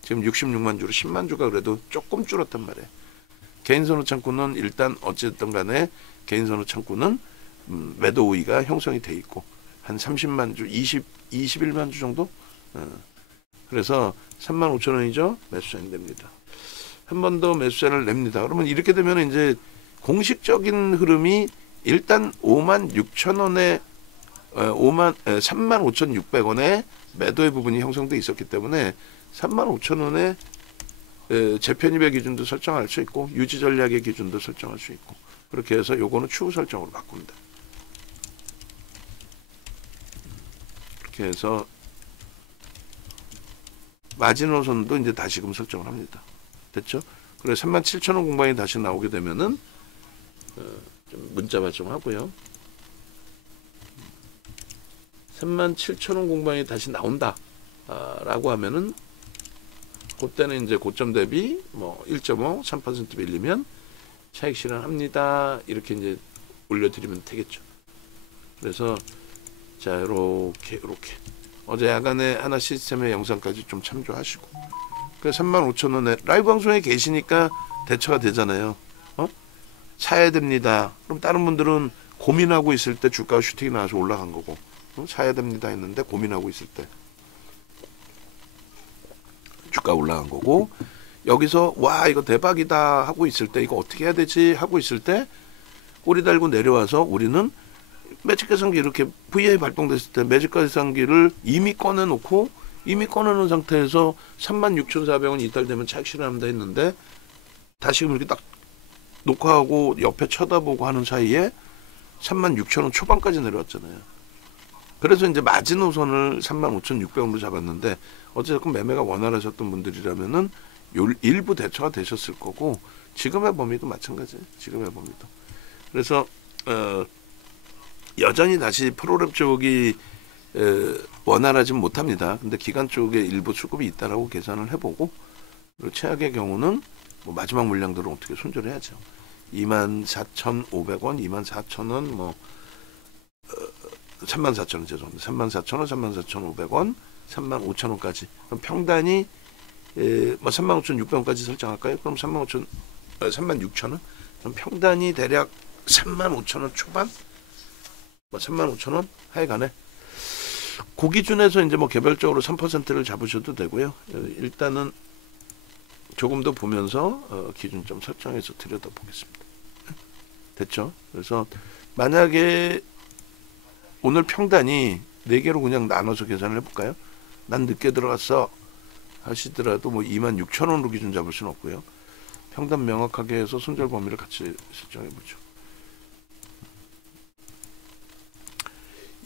지금 66만 주로 10만 주가 그래도 조금 줄었단 말이에요. 개인선호 창구는 일단 어쨌든 간에 개인선호 창구는 매도 우위가 형성이 돼 있고 한 30만 주, 21만 주 정도? 그래서 35,000원이죠. 매수사인 됩니다. 한 번 더 매수사인을 냅니다. 그러면 이렇게 되면 이제 공식적인 흐름이 일단 56,000원에 35,600원에 매도의 부분이 형성돼 있었기 때문에 35,000원에 재편입의 기준도 설정할 수 있고 유지 전략의 기준도 설정할 수 있고, 그렇게 해서 요거는 추후 설정으로 바꾼다. 이렇게 해서 마지노선도 이제 다시금 설정을 합니다. 됐죠? 그래서 37,000원 공방이 다시 나오게 되면은 좀 문자 발송하고요. 37,000원 공방이 다시 나온다 라고 하면은 그때는 이제 고점 대비 뭐 1.5, 3% 밀리면 차익 실현합니다. 이렇게 이제 올려드리면 되겠죠. 그래서 자, 이렇게 어제 야간에 하나 시스템의 영상까지 좀 참조하시고, 그 35,000원에 라이브 방송에 계시니까 대처가 되잖아요. 사야 됩니다. 그럼 다른 분들은 고민하고 있을 때 주가가 슈팅이 나와서 올라간 거고, 사야 됩니다 했는데 고민하고 있을 때 주가 올라간 거고, 여기서 와 이거 대박이다 하고 있을 때, 이거 어떻게 해야 되지 하고 있을 때 꼬리 달고 내려와서 우리는 매직 계산기, 이렇게 VI 발동됐을 때 매직 계산기를 이미 꺼내놓고, 이미 꺼내놓은 상태에서 36,400원 이탈되면 차익 실현합니다 했는데, 다시금 이렇게 딱 녹화하고 옆에 쳐다보고 하는 사이에 36,000원 초반까지 내려왔잖아요. 그래서 이제 마지노선을 35,600원으로 잡았는데, 어쨌든 매매가 원활하셨던 분들이라면은 일부 대처가 되셨을 거고, 지금의 범위도 마찬가지예요. 지금의 범위도. 그래서 여전히 다시 프로랩 쪽이 원활하진 못합니다. 근데 기간 쪽에 일부 수급이 있다라고 계산을 해보고, 그리고 최악의 경우는 뭐 마지막 물량들은 어떻게 손절해야죠. 24,500원, 24,000원, 뭐 34,000원 죄송합니다. 34,000원, 34,500원, 35,000원까지. 그럼 평단이 뭐 35,600원까지 설정할까요? 그럼 36,000원? 그럼 평단이 대략 35,000원 초반? 뭐 35,000원? 하여간에 그 기준에서 이제 뭐 개별적으로 3%를 잡으셔도 되고요. 일단은 조금 더 보면서 기준점 설정해서 들여다보겠습니다. 됐죠? 그래서 만약에 오늘 평단이 4개로 그냥 나눠서 계산을 해볼까요? 난 늦게 들어갔어 하시더라도 뭐 26,000원으로 기준 잡을 수는 없고요. 평단 명확하게 해서 손절 범위를 같이 설정해보죠.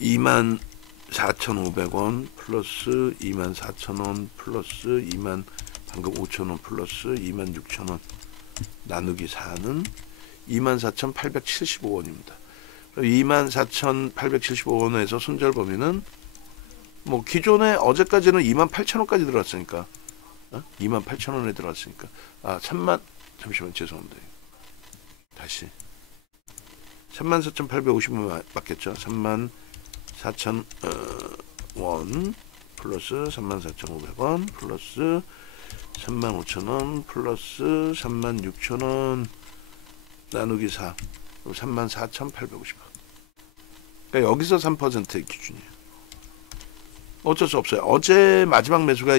24,500원 플러스 24,000원 플러스 방금 5,000원 플러스 26,000원 나누기 4는 24,875원입니다. 24,875원에서 손절 범위는 뭐 기존에 어제까지는 28,000원까지 들어갔으니까 28,000원에 들어갔으니까 잠시만 죄송합니다. 다시 34,850원 맞겠죠? 34,000원 플러스 34,500원 플러스 35,000원 플러스 36,000원 나누기 4 34,850원. 그러니까 여기서 3%의 기준이에요. 어쩔 수 없어요. 어제 마지막 매수가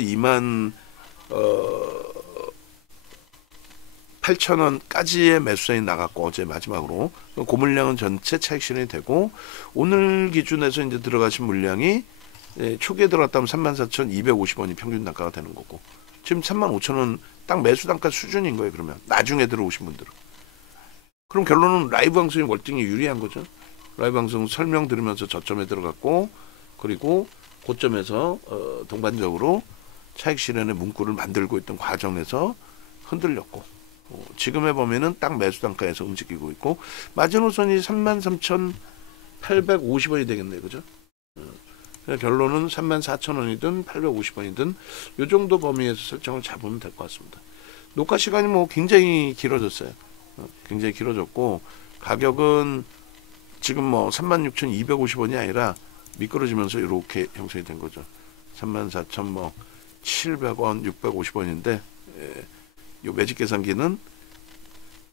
28,000원까지의 매수세이 나갔고, 어제 마지막으로 그 물량은 전체 차익 실현이 되고, 오늘 기준에서 이제 들어가신 물량이 초기에 들어갔다면 34,250원이 평균 단가가 되는 거고, 지금 35,000원 딱 매수 단가 수준인 거예요. 그러면 나중에 들어오신 분들은. 그럼 결론은 라이브 방송이 월등히 유리한 거죠. 라이브 방송 설명 들으면서 저점에 들어갔고, 그리고 고점에서 동반적으로 차익 실현의 문구를 만들고 있던 과정에서 흔들렸고, 지금의 범위는 딱 매수 단가에서 움직이고 있고, 마지노선이 33,850원이 되겠네요. 그죠? 결론은 34,000원이든 850원이든 이 정도 범위에서 설정을 잡으면 될 것 같습니다. 녹화 시간이 뭐 굉장히 길어졌어요. 굉장히 길어졌고, 가격은 지금 뭐 36,250원이 아니라 미끄러지면서 이렇게 형성이 된 거죠. 34,700원, 650원인데 이 매직 계산기는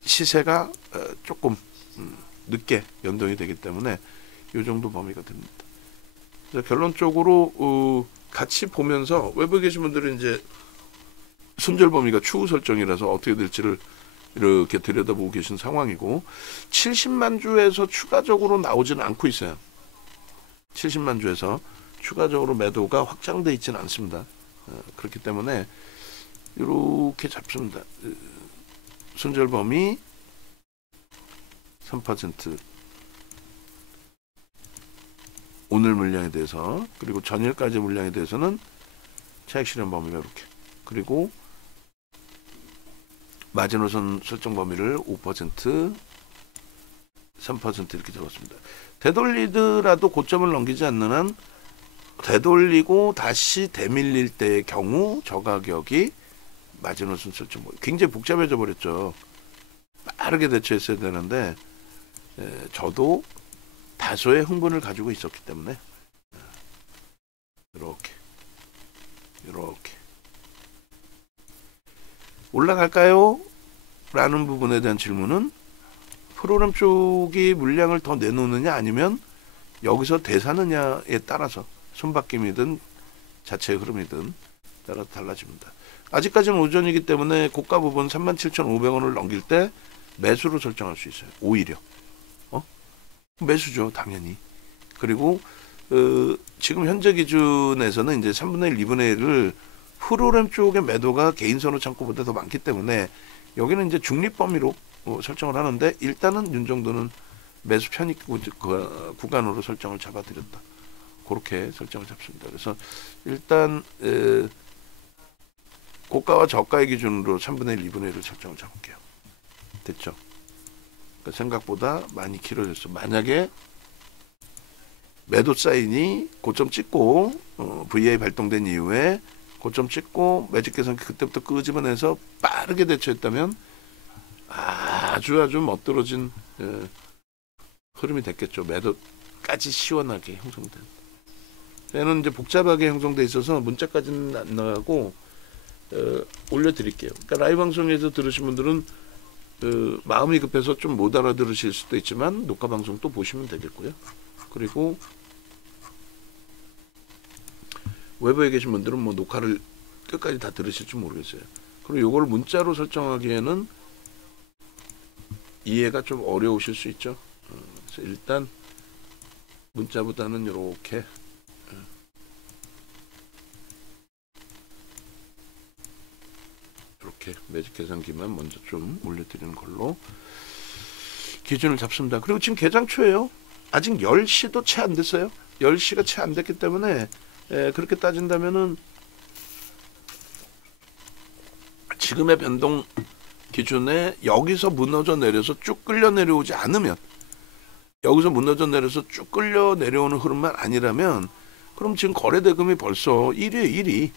시세가 조금 늦게 연동이 되기 때문에 이 정도 범위가 됩니다. 그래서 결론적으로 같이 보면서 외부에 계신 분들은 이제 손절 범위가 추후 설정이라서 어떻게 될지를 이렇게 들여다보고 계신 상황이고, 70만 주에서 추가적으로 나오지는 않고 있어요. 70만 주에서 추가적으로 매도가 확장되어 있지는 않습니다. 그렇기 때문에 이렇게 잡습니다. 손절 범위 3%, 오늘 물량에 대해서, 그리고 전일까지 물량에 대해서는 차익 실현 범위가 이렇게, 그리고 마지노선 설정 범위를 5%, 3% 이렇게 잡았습니다. 되돌리더라도 고점을 넘기지 않는 한, 되돌리고 다시 되밀릴 때의 경우 저 가격이 마지노선 설정 범위, 굉장히 복잡해져 버렸죠. 빠르게 대처했어야 되는데 저도 다소의 흥분을 가지고 있었기 때문에 이렇게 올라갈까요? 라는 부분에 대한 질문은 프로그램 쪽이 물량을 더 내놓느냐 아니면 여기서 대사느냐에 따라서 손바뀜이든 자체의 흐름이든 따라서 달라집니다. 아직까지는 오전이기 때문에 고가 부분 37,500원을 넘길 때 매수로 설정할 수 있어요. 오히려 매수죠, 당연히. 그리고 지금 현재 기준에서는 이제 3분의 1, 2분의 1을 프로그램 쪽의 매도가 개인 선호 창구보다 더 많기 때문에 여기는 이제 중립 범위로 설정을 하는데, 일단은 이 정도는 매수 편입 구간으로 설정을 잡아드렸다. 그렇게 설정을 잡습니다. 그래서 일단 고가와 저가의 기준으로 3분의 1, 2분의 1을 설정을 잡을게요. 됐죠? 그러니까 생각보다 많이 길어졌어. 만약에 매도 사인이 고점 찍고 VA 발동된 이후에 고점 찍고 매직 계산기 그때부터 끄집어내서 빠르게 대처했다면 아주 멋들어진 흐름이 됐겠죠. 매도까지 시원하게 형성된. 얘는 이제 복잡하게 형성돼 있어서 문자까지는 안 나가고 올려드릴게요. 그러니까 라이브 방송에서 들으신 분들은 마음이 급해서 좀 못 알아들으실 수도 있지만 녹화 방송 또 보시면 되겠고요. 그리고 외부에 계신 분들은 뭐 녹화를 끝까지 다 들으실지 모르겠어요. 그리고 이걸 문자로 설정하기에는 이해가 좀 어려우실 수 있죠. 그래서 일단 문자보다는 이렇게 매직 계산기만 먼저 좀 올려드리는 걸로 기준을 잡습니다. 그리고 지금 개장 초예요. 아직 10시도 채 안 됐어요. 10시가 채 안 됐기 때문에 그렇게 따진다면은 지금의 변동 기준에 여기서 무너져 내려서 쭉 끌려 내려오지 않으면, 여기서 무너져 내려서 쭉 끌려 내려오는 흐름만 아니라면, 그럼 지금 거래대금이 벌써 1위에 1위.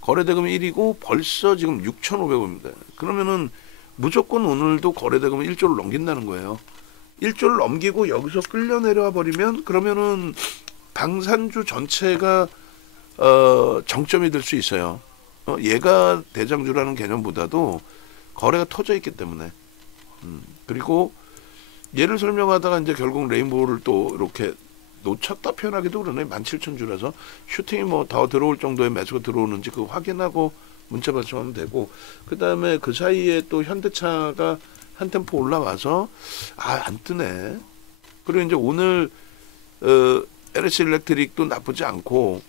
거래대금이 1위고 벌써 지금 6,500원입니다. 그러면은 무조건 오늘도 거래대금은 1조를 넘긴다는 거예요. 1조를 넘기고 여기서 끌려 내려와 버리면, 그러면은 방산주 전체가 정점이 될 수 있어요. 얘가 대장주라는 개념보다도 거래가 터져 있기 때문에. 그리고 얘를 설명하다가 이제 결국 레인보우를 또 이렇게 놓쳤다 표현하기도 그러네. 17,000주라서 슈팅이 뭐 더 들어올 정도의 매수가 들어오는지 그거 확인하고 문자 발송하면 되고, 그 다음에 그 사이에 또 현대차가 한 템포 올라와서 안 뜨네. 그리고 이제 오늘 LS 일렉트릭도 나쁘지 않고,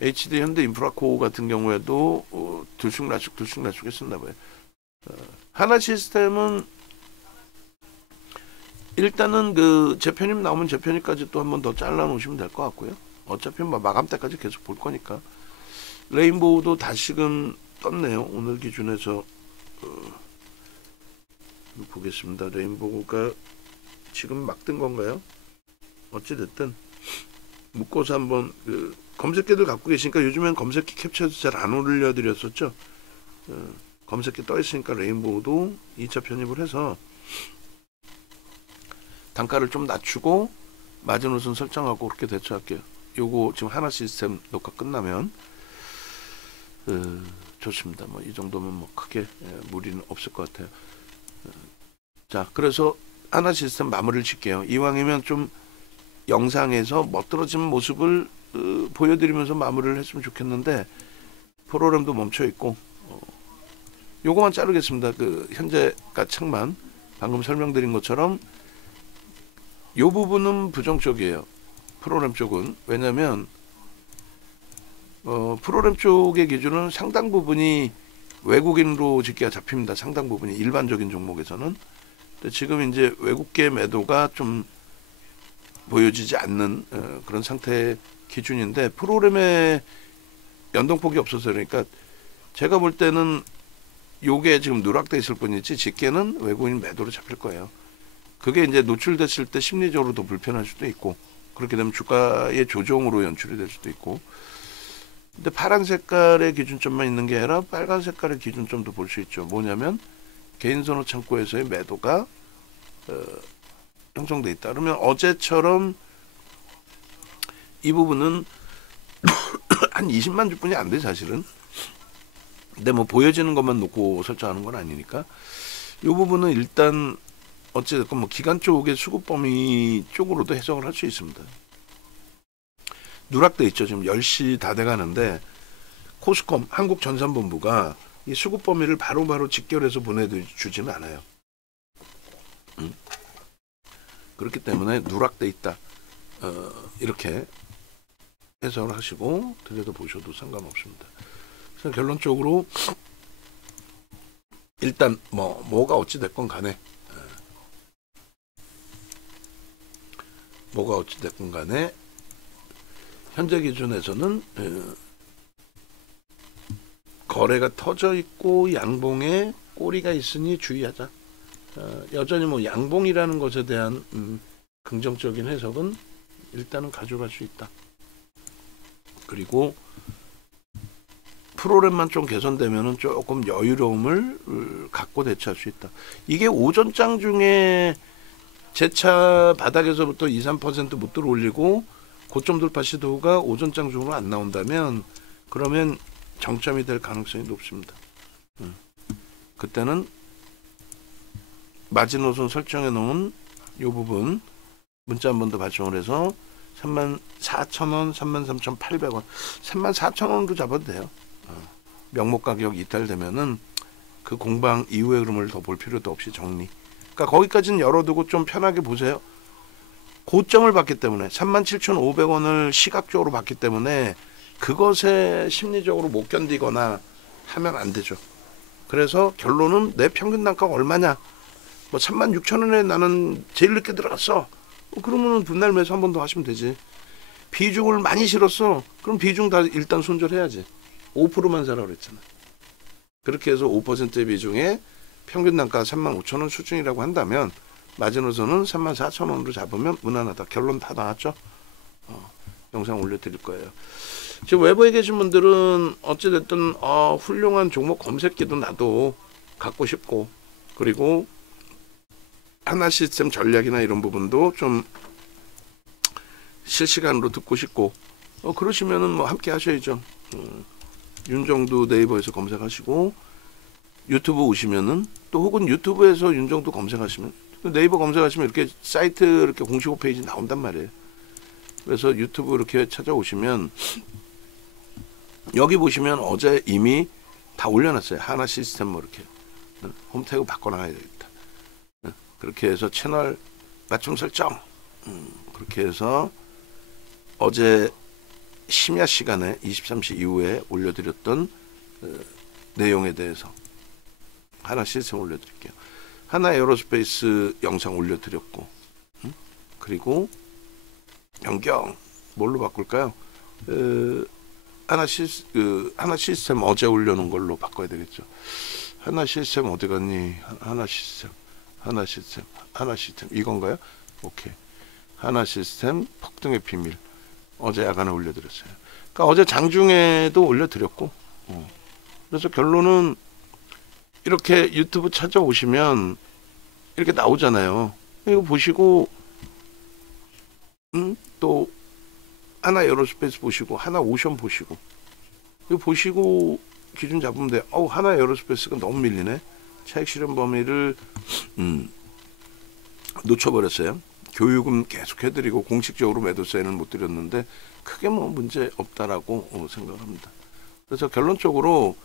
HD 현대 인프라코 같은 경우에도 들쑥날쑥 했었나 봐요. 하나 시스템은 일단은 그 재편입 나오면 재편입까지 또 한 번 더 잘라 놓으시면 될 것 같고요. 어차피 뭐 마감 때까지 계속 볼 거니까. 레인보우도 다시금 떴네요. 오늘 기준에서 보겠습니다. 레인보우가 지금 막 뜬 건가요? 어찌됐든 묶어서 한번 검색기들 갖고 계시니까, 요즘엔 검색기 캡처해서 잘 안 올려드렸었죠. 검색기 떠 있으니까 레인보우도 2차 편입을 해서 단가를 좀 낮추고 마지노선 설정하고 그렇게 대처할게요. 요거 지금 하나 시스템 녹화 끝나면 좋습니다. 뭐 이 정도면 뭐 크게 무리는 없을 것 같아요. 자, 그래서 하나 시스템 마무리를 칠게요. 이왕이면 좀 영상에서 멋들어진 모습을 보여드리면서 마무리를 했으면 좋겠는데 프로그램도 멈춰 있고 요거만 자르겠습니다. 그 현재가 책만 방금 설명드린 것처럼 요 부분은 부정적이에요. 프로그램 쪽은. 왜냐면 프로그램 쪽의 기준은 상당 부분이 외국인으로 집계가 잡힙니다. 상당 부분이 일반적인 종목에서는. 근데 지금 이제 외국계 매도가 좀 보여지지 않는 그런 상태의 기준인데, 프로그램에 연동폭이 없어서 그러니까 제가 볼 때는 요게 지금 누락돼 있을 뿐이지 집계는 외국인 매도로 잡힐 거예요. 그게 이제 노출됐을 때 심리적으로 더 불편할 수도 있고, 그렇게 되면 주가의 조정으로 연출이 될 수도 있고. 근데 파란 색깔의 기준점만 있는 게 아니라 빨간 색깔의 기준점도 볼 수 있죠. 뭐냐면 개인선호 창구에서의 매도가 형성돼 있다. 그러면 어제처럼 이 부분은 한 20만 주뿐이 안 돼 사실은. 근데 뭐 보여지는 것만 놓고 설정하는 건 아니니까 이 부분은 일단 어찌됐건 뭐 기간 쪽의 수급 범위 쪽으로도 해석을 할 수 있습니다. 누락돼 있죠. 지금 10시 다 돼가는데 코스컴 한국전산본부가 이 수급 범위를 바로바로 직결해서 보내주지는 않아요. 그렇기 때문에 누락돼 있다. 이렇게 해석을 하시고 들여다보셔도 상관없습니다. 그래서 결론적으로 일단 뭐가 어찌 됐건 간에 현재 기준에서는 거래가 터져 있고 양봉에 꼬리가 있으니 주의하자. 여전히 뭐 양봉이라는 것에 대한 긍정적인 해석은 일단은 가져갈 수 있다. 그리고 프로그램만 좀 개선되면은 조금 여유로움을 갖고 대처할 수 있다. 이게 오전장 중에 재차 바닥에서부터 2, 3% 못 들어올리고 고점 돌파 시도가 오전장 중으로 안 나온다면 그러면 정점이 될 가능성이 높습니다. 그때는 마지노선 설정해 놓은 이 부분 문자 한 번 더 발송을 해서 34,000원, 33,800원, 34,000원으로 잡아도 돼요. 명목 가격 이탈되면은 그 공방 이후의 흐름을 더 볼 필요도 없이 정리. 그러니까 거기까지는 열어두고 좀 편하게 보세요. 고점을 봤기 때문에 37,500원을 시각적으로 봤기 때문에 그것에 심리적으로 못 견디거나 하면 안 되죠. 그래서 결론은 내 평균 단가가 얼마냐. 뭐 36,000원에 나는 제일 늦게 들어갔어. 그러면 분할 매수 한 번 더 하시면 되지. 비중을 많이 실었어. 그럼 비중 다 일단 손절해야지. 5%만 사라 그랬잖아. 그렇게 해서 5%의 비중에 평균 단가 35,000원 수준이라고 한다면 마지노선은 34,000원으로 잡으면 무난하다. 결론 다 나왔죠. 영상 올려드릴 거예요. 지금 외부에 계신 분들은 어찌됐든 훌륭한 종목 검색기도 나도 갖고 싶고 그리고 하나 시스템 전략이나 이런 부분도 좀 실시간으로 듣고 싶고 그러시면은 뭐 함께 하셔야죠. 윤정두 네이버에서 검색하시고 유튜브 오시면은 또 혹은 유튜브에서 윤정두 검색하시면 네이버 검색하시면 이렇게 사이트 이렇게 공식 홈페이지 나온단 말이에요. 그래서 유튜브 이렇게 찾아오시면 여기 보시면 어제 이미 다 올려놨어요. 하나 시스템 뭐 이렇게 홈태그 바꿔놔야 되겠다. 그렇게 해서 채널 맞춤 설정 그렇게 해서 어제 심야 시간에 23시 이후에 올려드렸던 내용에 대해서 하나 시스템 올려드릴게요. 하나 에어로스페이스 영상 올려드렸고 그리고 변경 뭘로 바꿀까요? 하나 시스템 어제 올려놓은 걸로 바꿔야 되겠죠. 하나 시스템 어디 갔니? 하나 시스템 이건가요? 오케이. 하나 시스템 폭등의 비밀 어제 야간에 올려드렸어요. 그러니까 어제 장중에도 올려드렸고 그래서 결론은 이렇게 유튜브 찾아오시면 이렇게 나오잖아요. 이거 보시고 또 하나 에어로스페이스 보시고 하나 오션 보시고 이거 보시고 기준 잡으면 돼. 하나 에어로스페이스가 너무 밀리네. 차익 실현 범위를 놓쳐버렸어요. 교육은 계속 해드리고 공식적으로 매도 사인을 못 드렸는데 크게 뭐 문제 없다라고 생각을 합니다. 그래서 결론적으로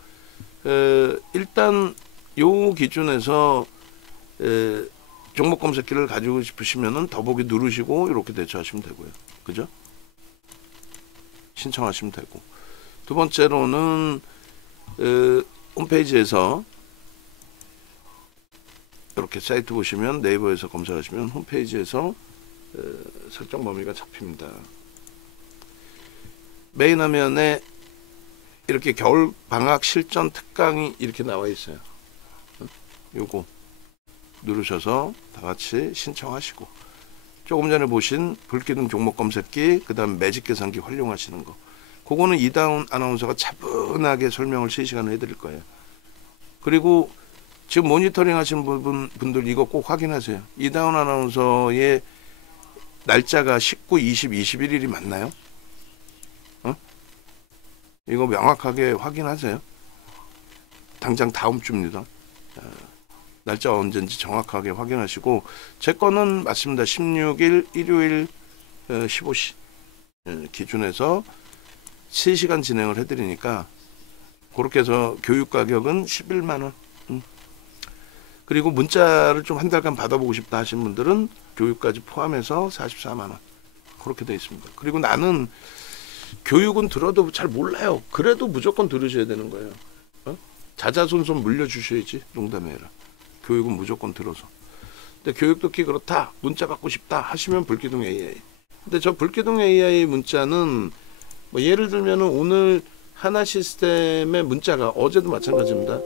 일단 요 기준에서 종목 검색기를 가지고 싶으시면은 더보기 누르시고 이렇게 대처하시면 되고요. 그죠? 신청하시면 되고 두 번째로는 홈페이지에서 이렇게 사이트 보시면 네이버에서 검색하시면 홈페이지에서 설정 범위가 잡힙니다. 메인 화면에 이렇게 겨울 방학 실전 특강이 이렇게 나와 있어요. 요거 누르셔서 다 같이 신청하시고 조금 전에 보신 불기둥 종목 검색기 그 다음 매직 계산기 활용하시는 거 그거는 이다운 아나운서가 차분하게 설명을 실시간으로 해드릴 거예요. 그리고 지금 모니터링 하시는 분들 이거 꼭 확인하세요. 이다운 아나운서의 날짜가 19, 20, 21일이 맞나요? 이거 명확하게 확인하세요. 당장 다음 주입니다. 날짜 언제인지 정확하게 확인하시고, 제 거는 맞습니다. 16일 일요일 15시 기준에서 3시간 진행을 해드리니까, 그렇게 해서 교육 가격은 11만원. 그리고 문자를 좀 한 달간 받아보고 싶다 하시는 분들은 교육까지 포함해서 44만원. 그렇게 되어 있습니다. 그리고 나는 교육은 들어도 잘 몰라요. 그래도 무조건 들으셔야 되는 거예요. 자자손손 물려주셔야지. 농담해라. 교육은 무조건 들어서. 근데 교육 듣기 그렇다, 문자 받고 싶다 하시면 불기둥 AI. 근데 저 불기둥 AI 문자는 뭐 예를 들면은 오늘 하나 시스템의 문자가, 어제도 마찬가지입니다.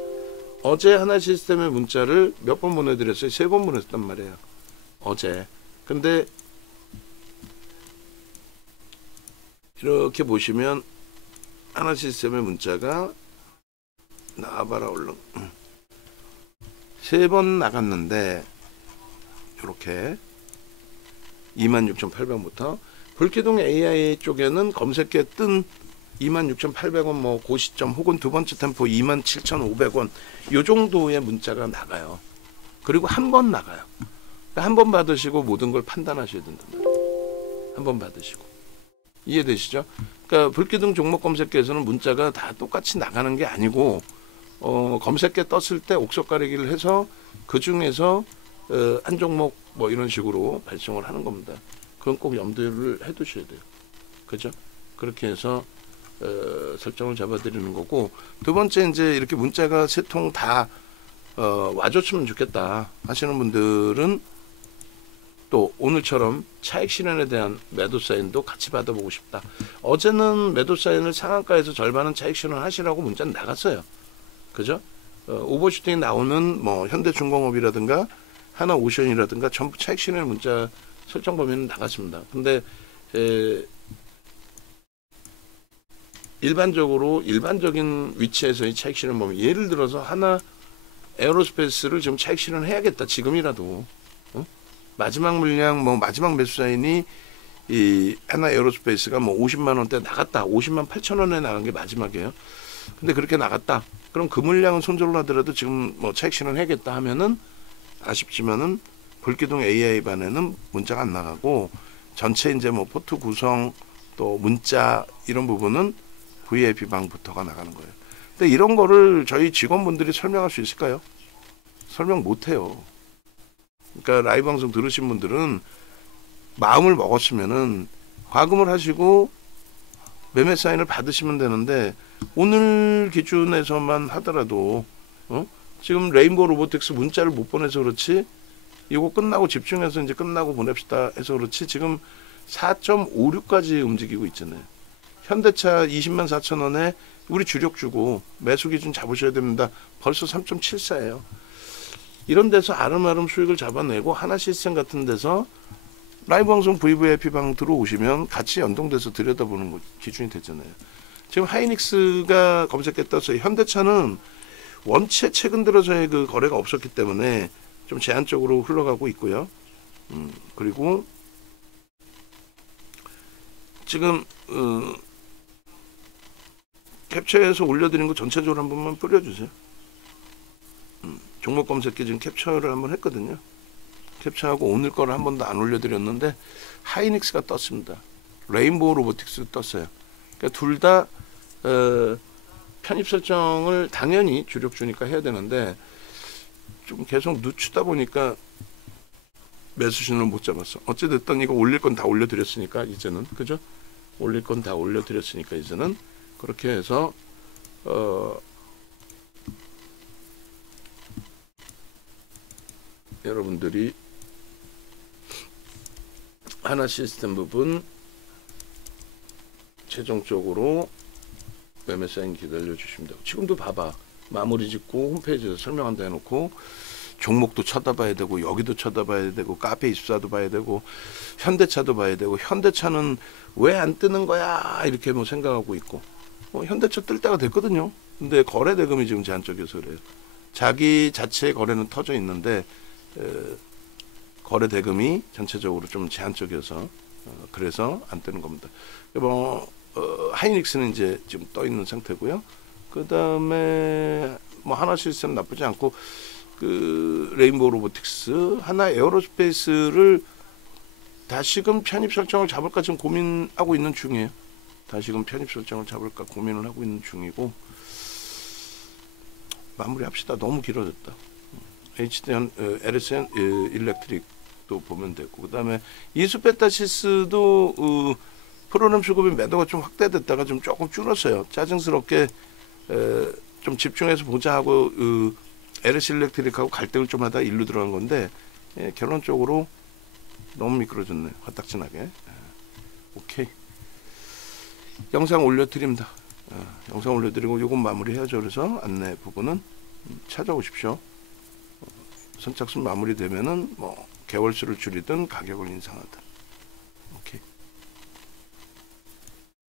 어제 하나 시스템의 문자를 몇 번 보내드렸어요? 3번 보냈단 말이에요. 어제. 근데 이렇게 보시면 하나 시스템의 문자가 나와봐라 얼른. 3번 나갔는데 이렇게 26,800원부터 불기둥 AI 쪽에는 검색에 뜬 26,800원 뭐 고시점 혹은 두 번째 템포 27,500원 요 정도의 문자가 나가요. 그리고 한 번 나가요. 한 번 받으시고 모든 걸 판단하셔야 된단 말이에요. 한 번 받으시고. 이해되시죠? 그러니까 불기둥 종목 검색계에서는 문자가 다 똑같이 나가는 게 아니고, 검색계 떴을 때 옥석 가리기를 해서 그 중에서 한 종목 뭐 이런 식으로 발송을 하는 겁니다. 그건 꼭 염두를 해 두셔야 돼요. 그죠? 그렇게 해서 설정을 잡아드리는 거고, 두 번째 이제 이렇게 문자가 3통 다 와줬으면 좋겠다 하시는 분들은 또 오늘처럼 차익 실현에 대한 매도 사인도 같이 받아보고 싶다. 어제는 매도 사인을 상한가에서 절반은 차익 실현 하시라고 문자는 나갔어요. 그죠? 오버슈팅이 나오는 뭐 현대중공업이라든가 하나오션이라든가 전부 차익 실현 문자 설정 범위는 나갔습니다. 근데 일반적인 위치에서의 차익 실현 범위, 예를 들어서 하나 에어로스페이스를 지금 차익 실현 해야겠다. 지금이라도. 마지막 물량, 뭐 마지막 매수 사인이 이 하나 에어로스페이스가 뭐 50만 원대 나갔다. 50만 8천 원에 나간 게 마지막이에요. 근데 그렇게 나갔다. 그럼 그 물량은 손절을 하더라도 지금 뭐 차익 실현 해야겠다 하면은 아쉽지만은 불기둥 AI 반에는 문자가 안 나가고, 전체 이제 뭐 포트 구성 또 문자 이런 부분은 VIP 방부터가 나가는 거예요. 근데 이런 거를 저희 직원분들이 설명할 수 있을까요? 설명 못 해요. 그러니까 라이브 방송 들으신 분들은 마음을 먹었으면은 과금을 하시고 매매 사인을 받으시면 되는데, 오늘 기준에서만 하더라도 지금 레인보우 로보틱스 문자를 못 보내서 그렇지, 이거 끝나고 집중해서 이제 끝나고 보냅시다 해서 그렇지, 지금 4.56까지 움직이고 있잖아요. 현대차 20만 4천 원에 우리 주력 주고 매수 기준 잡으셔야 됩니다. 벌써 3.74예요. 이런 데서 아름아름 수익을 잡아내고, 하나 시스템 같은 데서 라이브 방송 VVIP 방 들어오시면 같이 연동돼서 들여다보는 거 기준이 됐잖아요. 지금 하이닉스가 검색에 떴어요. 현대차는 원체 최근 들어서의 그 거래가 없었기 때문에 좀 제한적으로 흘러가고 있고요. 그리고 지금 캡처해서 올려드린 거 전체적으로 한 번만 뿌려주세요. 종목 검색기 지금 캡처를 한번 했거든요. 캡처하고 오늘 거를 한 번도 안 올려드렸는데 하이닉스가 떴습니다. 레인보우 로보틱스 떴어요. 그러니까 둘 다 편입 설정을 당연히 주력 주니까 해야 되는데 좀 계속 늦추다 보니까 매수 신호를 못 잡았어. 어찌됐든 이거 올릴 건 다 올려드렸으니까 이제는, 그죠? 올릴 건 다 올려드렸으니까 이제는 그렇게 해서 여러분들이 하나 시스템 부분 최종적으로 매매 사인 기다려 주시면 되고, 지금도 봐봐, 마무리 짓고 홈페이지에서 설명한다 해놓고 종목도 쳐다봐야 되고, 여기도 쳐다봐야 되고, 카페24도 봐야 되고, 현대차도 봐야 되고, 현대차는 왜 안 뜨는 거야 이렇게 뭐 생각하고 있고, 현대차 뜰 때가 됐거든요. 근데 거래 대금이 지금 제한적이어서 그래요. 자기 자체의 거래는 터져 있는데 거래 대금이 전체적으로 좀 제한적이어서 그래서 안 뜨는 겁니다. 뭐 하이닉스는 이제 지금 떠 있는 상태고요. 그 다음에 뭐 하나 시스템 나쁘지 않고 그 레인보우 로보틱스, 하나 에어로스페이스를 다시금 편입 설정을 잡을까 지금 고민하고 있는 중이에요. 다시금 편입 설정을 잡을까 고민을 하고 있는 중이고, 마무리합시다. 너무 길어졌다. HDN, LSN 일렉트릭도 보면 되고, 그 다음에 이수페타시스도 프로그램 수급의 매도가 좀 확대됐다가 좀 조금 줄었어요. 짜증스럽게 좀 집중해서 보자 하고 LS 일렉트릭하고 갈등을 좀 하다 일로 들어간 건데, 결론적으로 너무 미끄러졌네. 화딱지나게. 오케이. 영상 올려드립니다. 영상 올려드리고 요건 마무리해야죠. 그래서 안내 부분은 찾아오십시오. 선착순 마무리되면은 뭐 개월수를 줄이든 가격을 인상하든.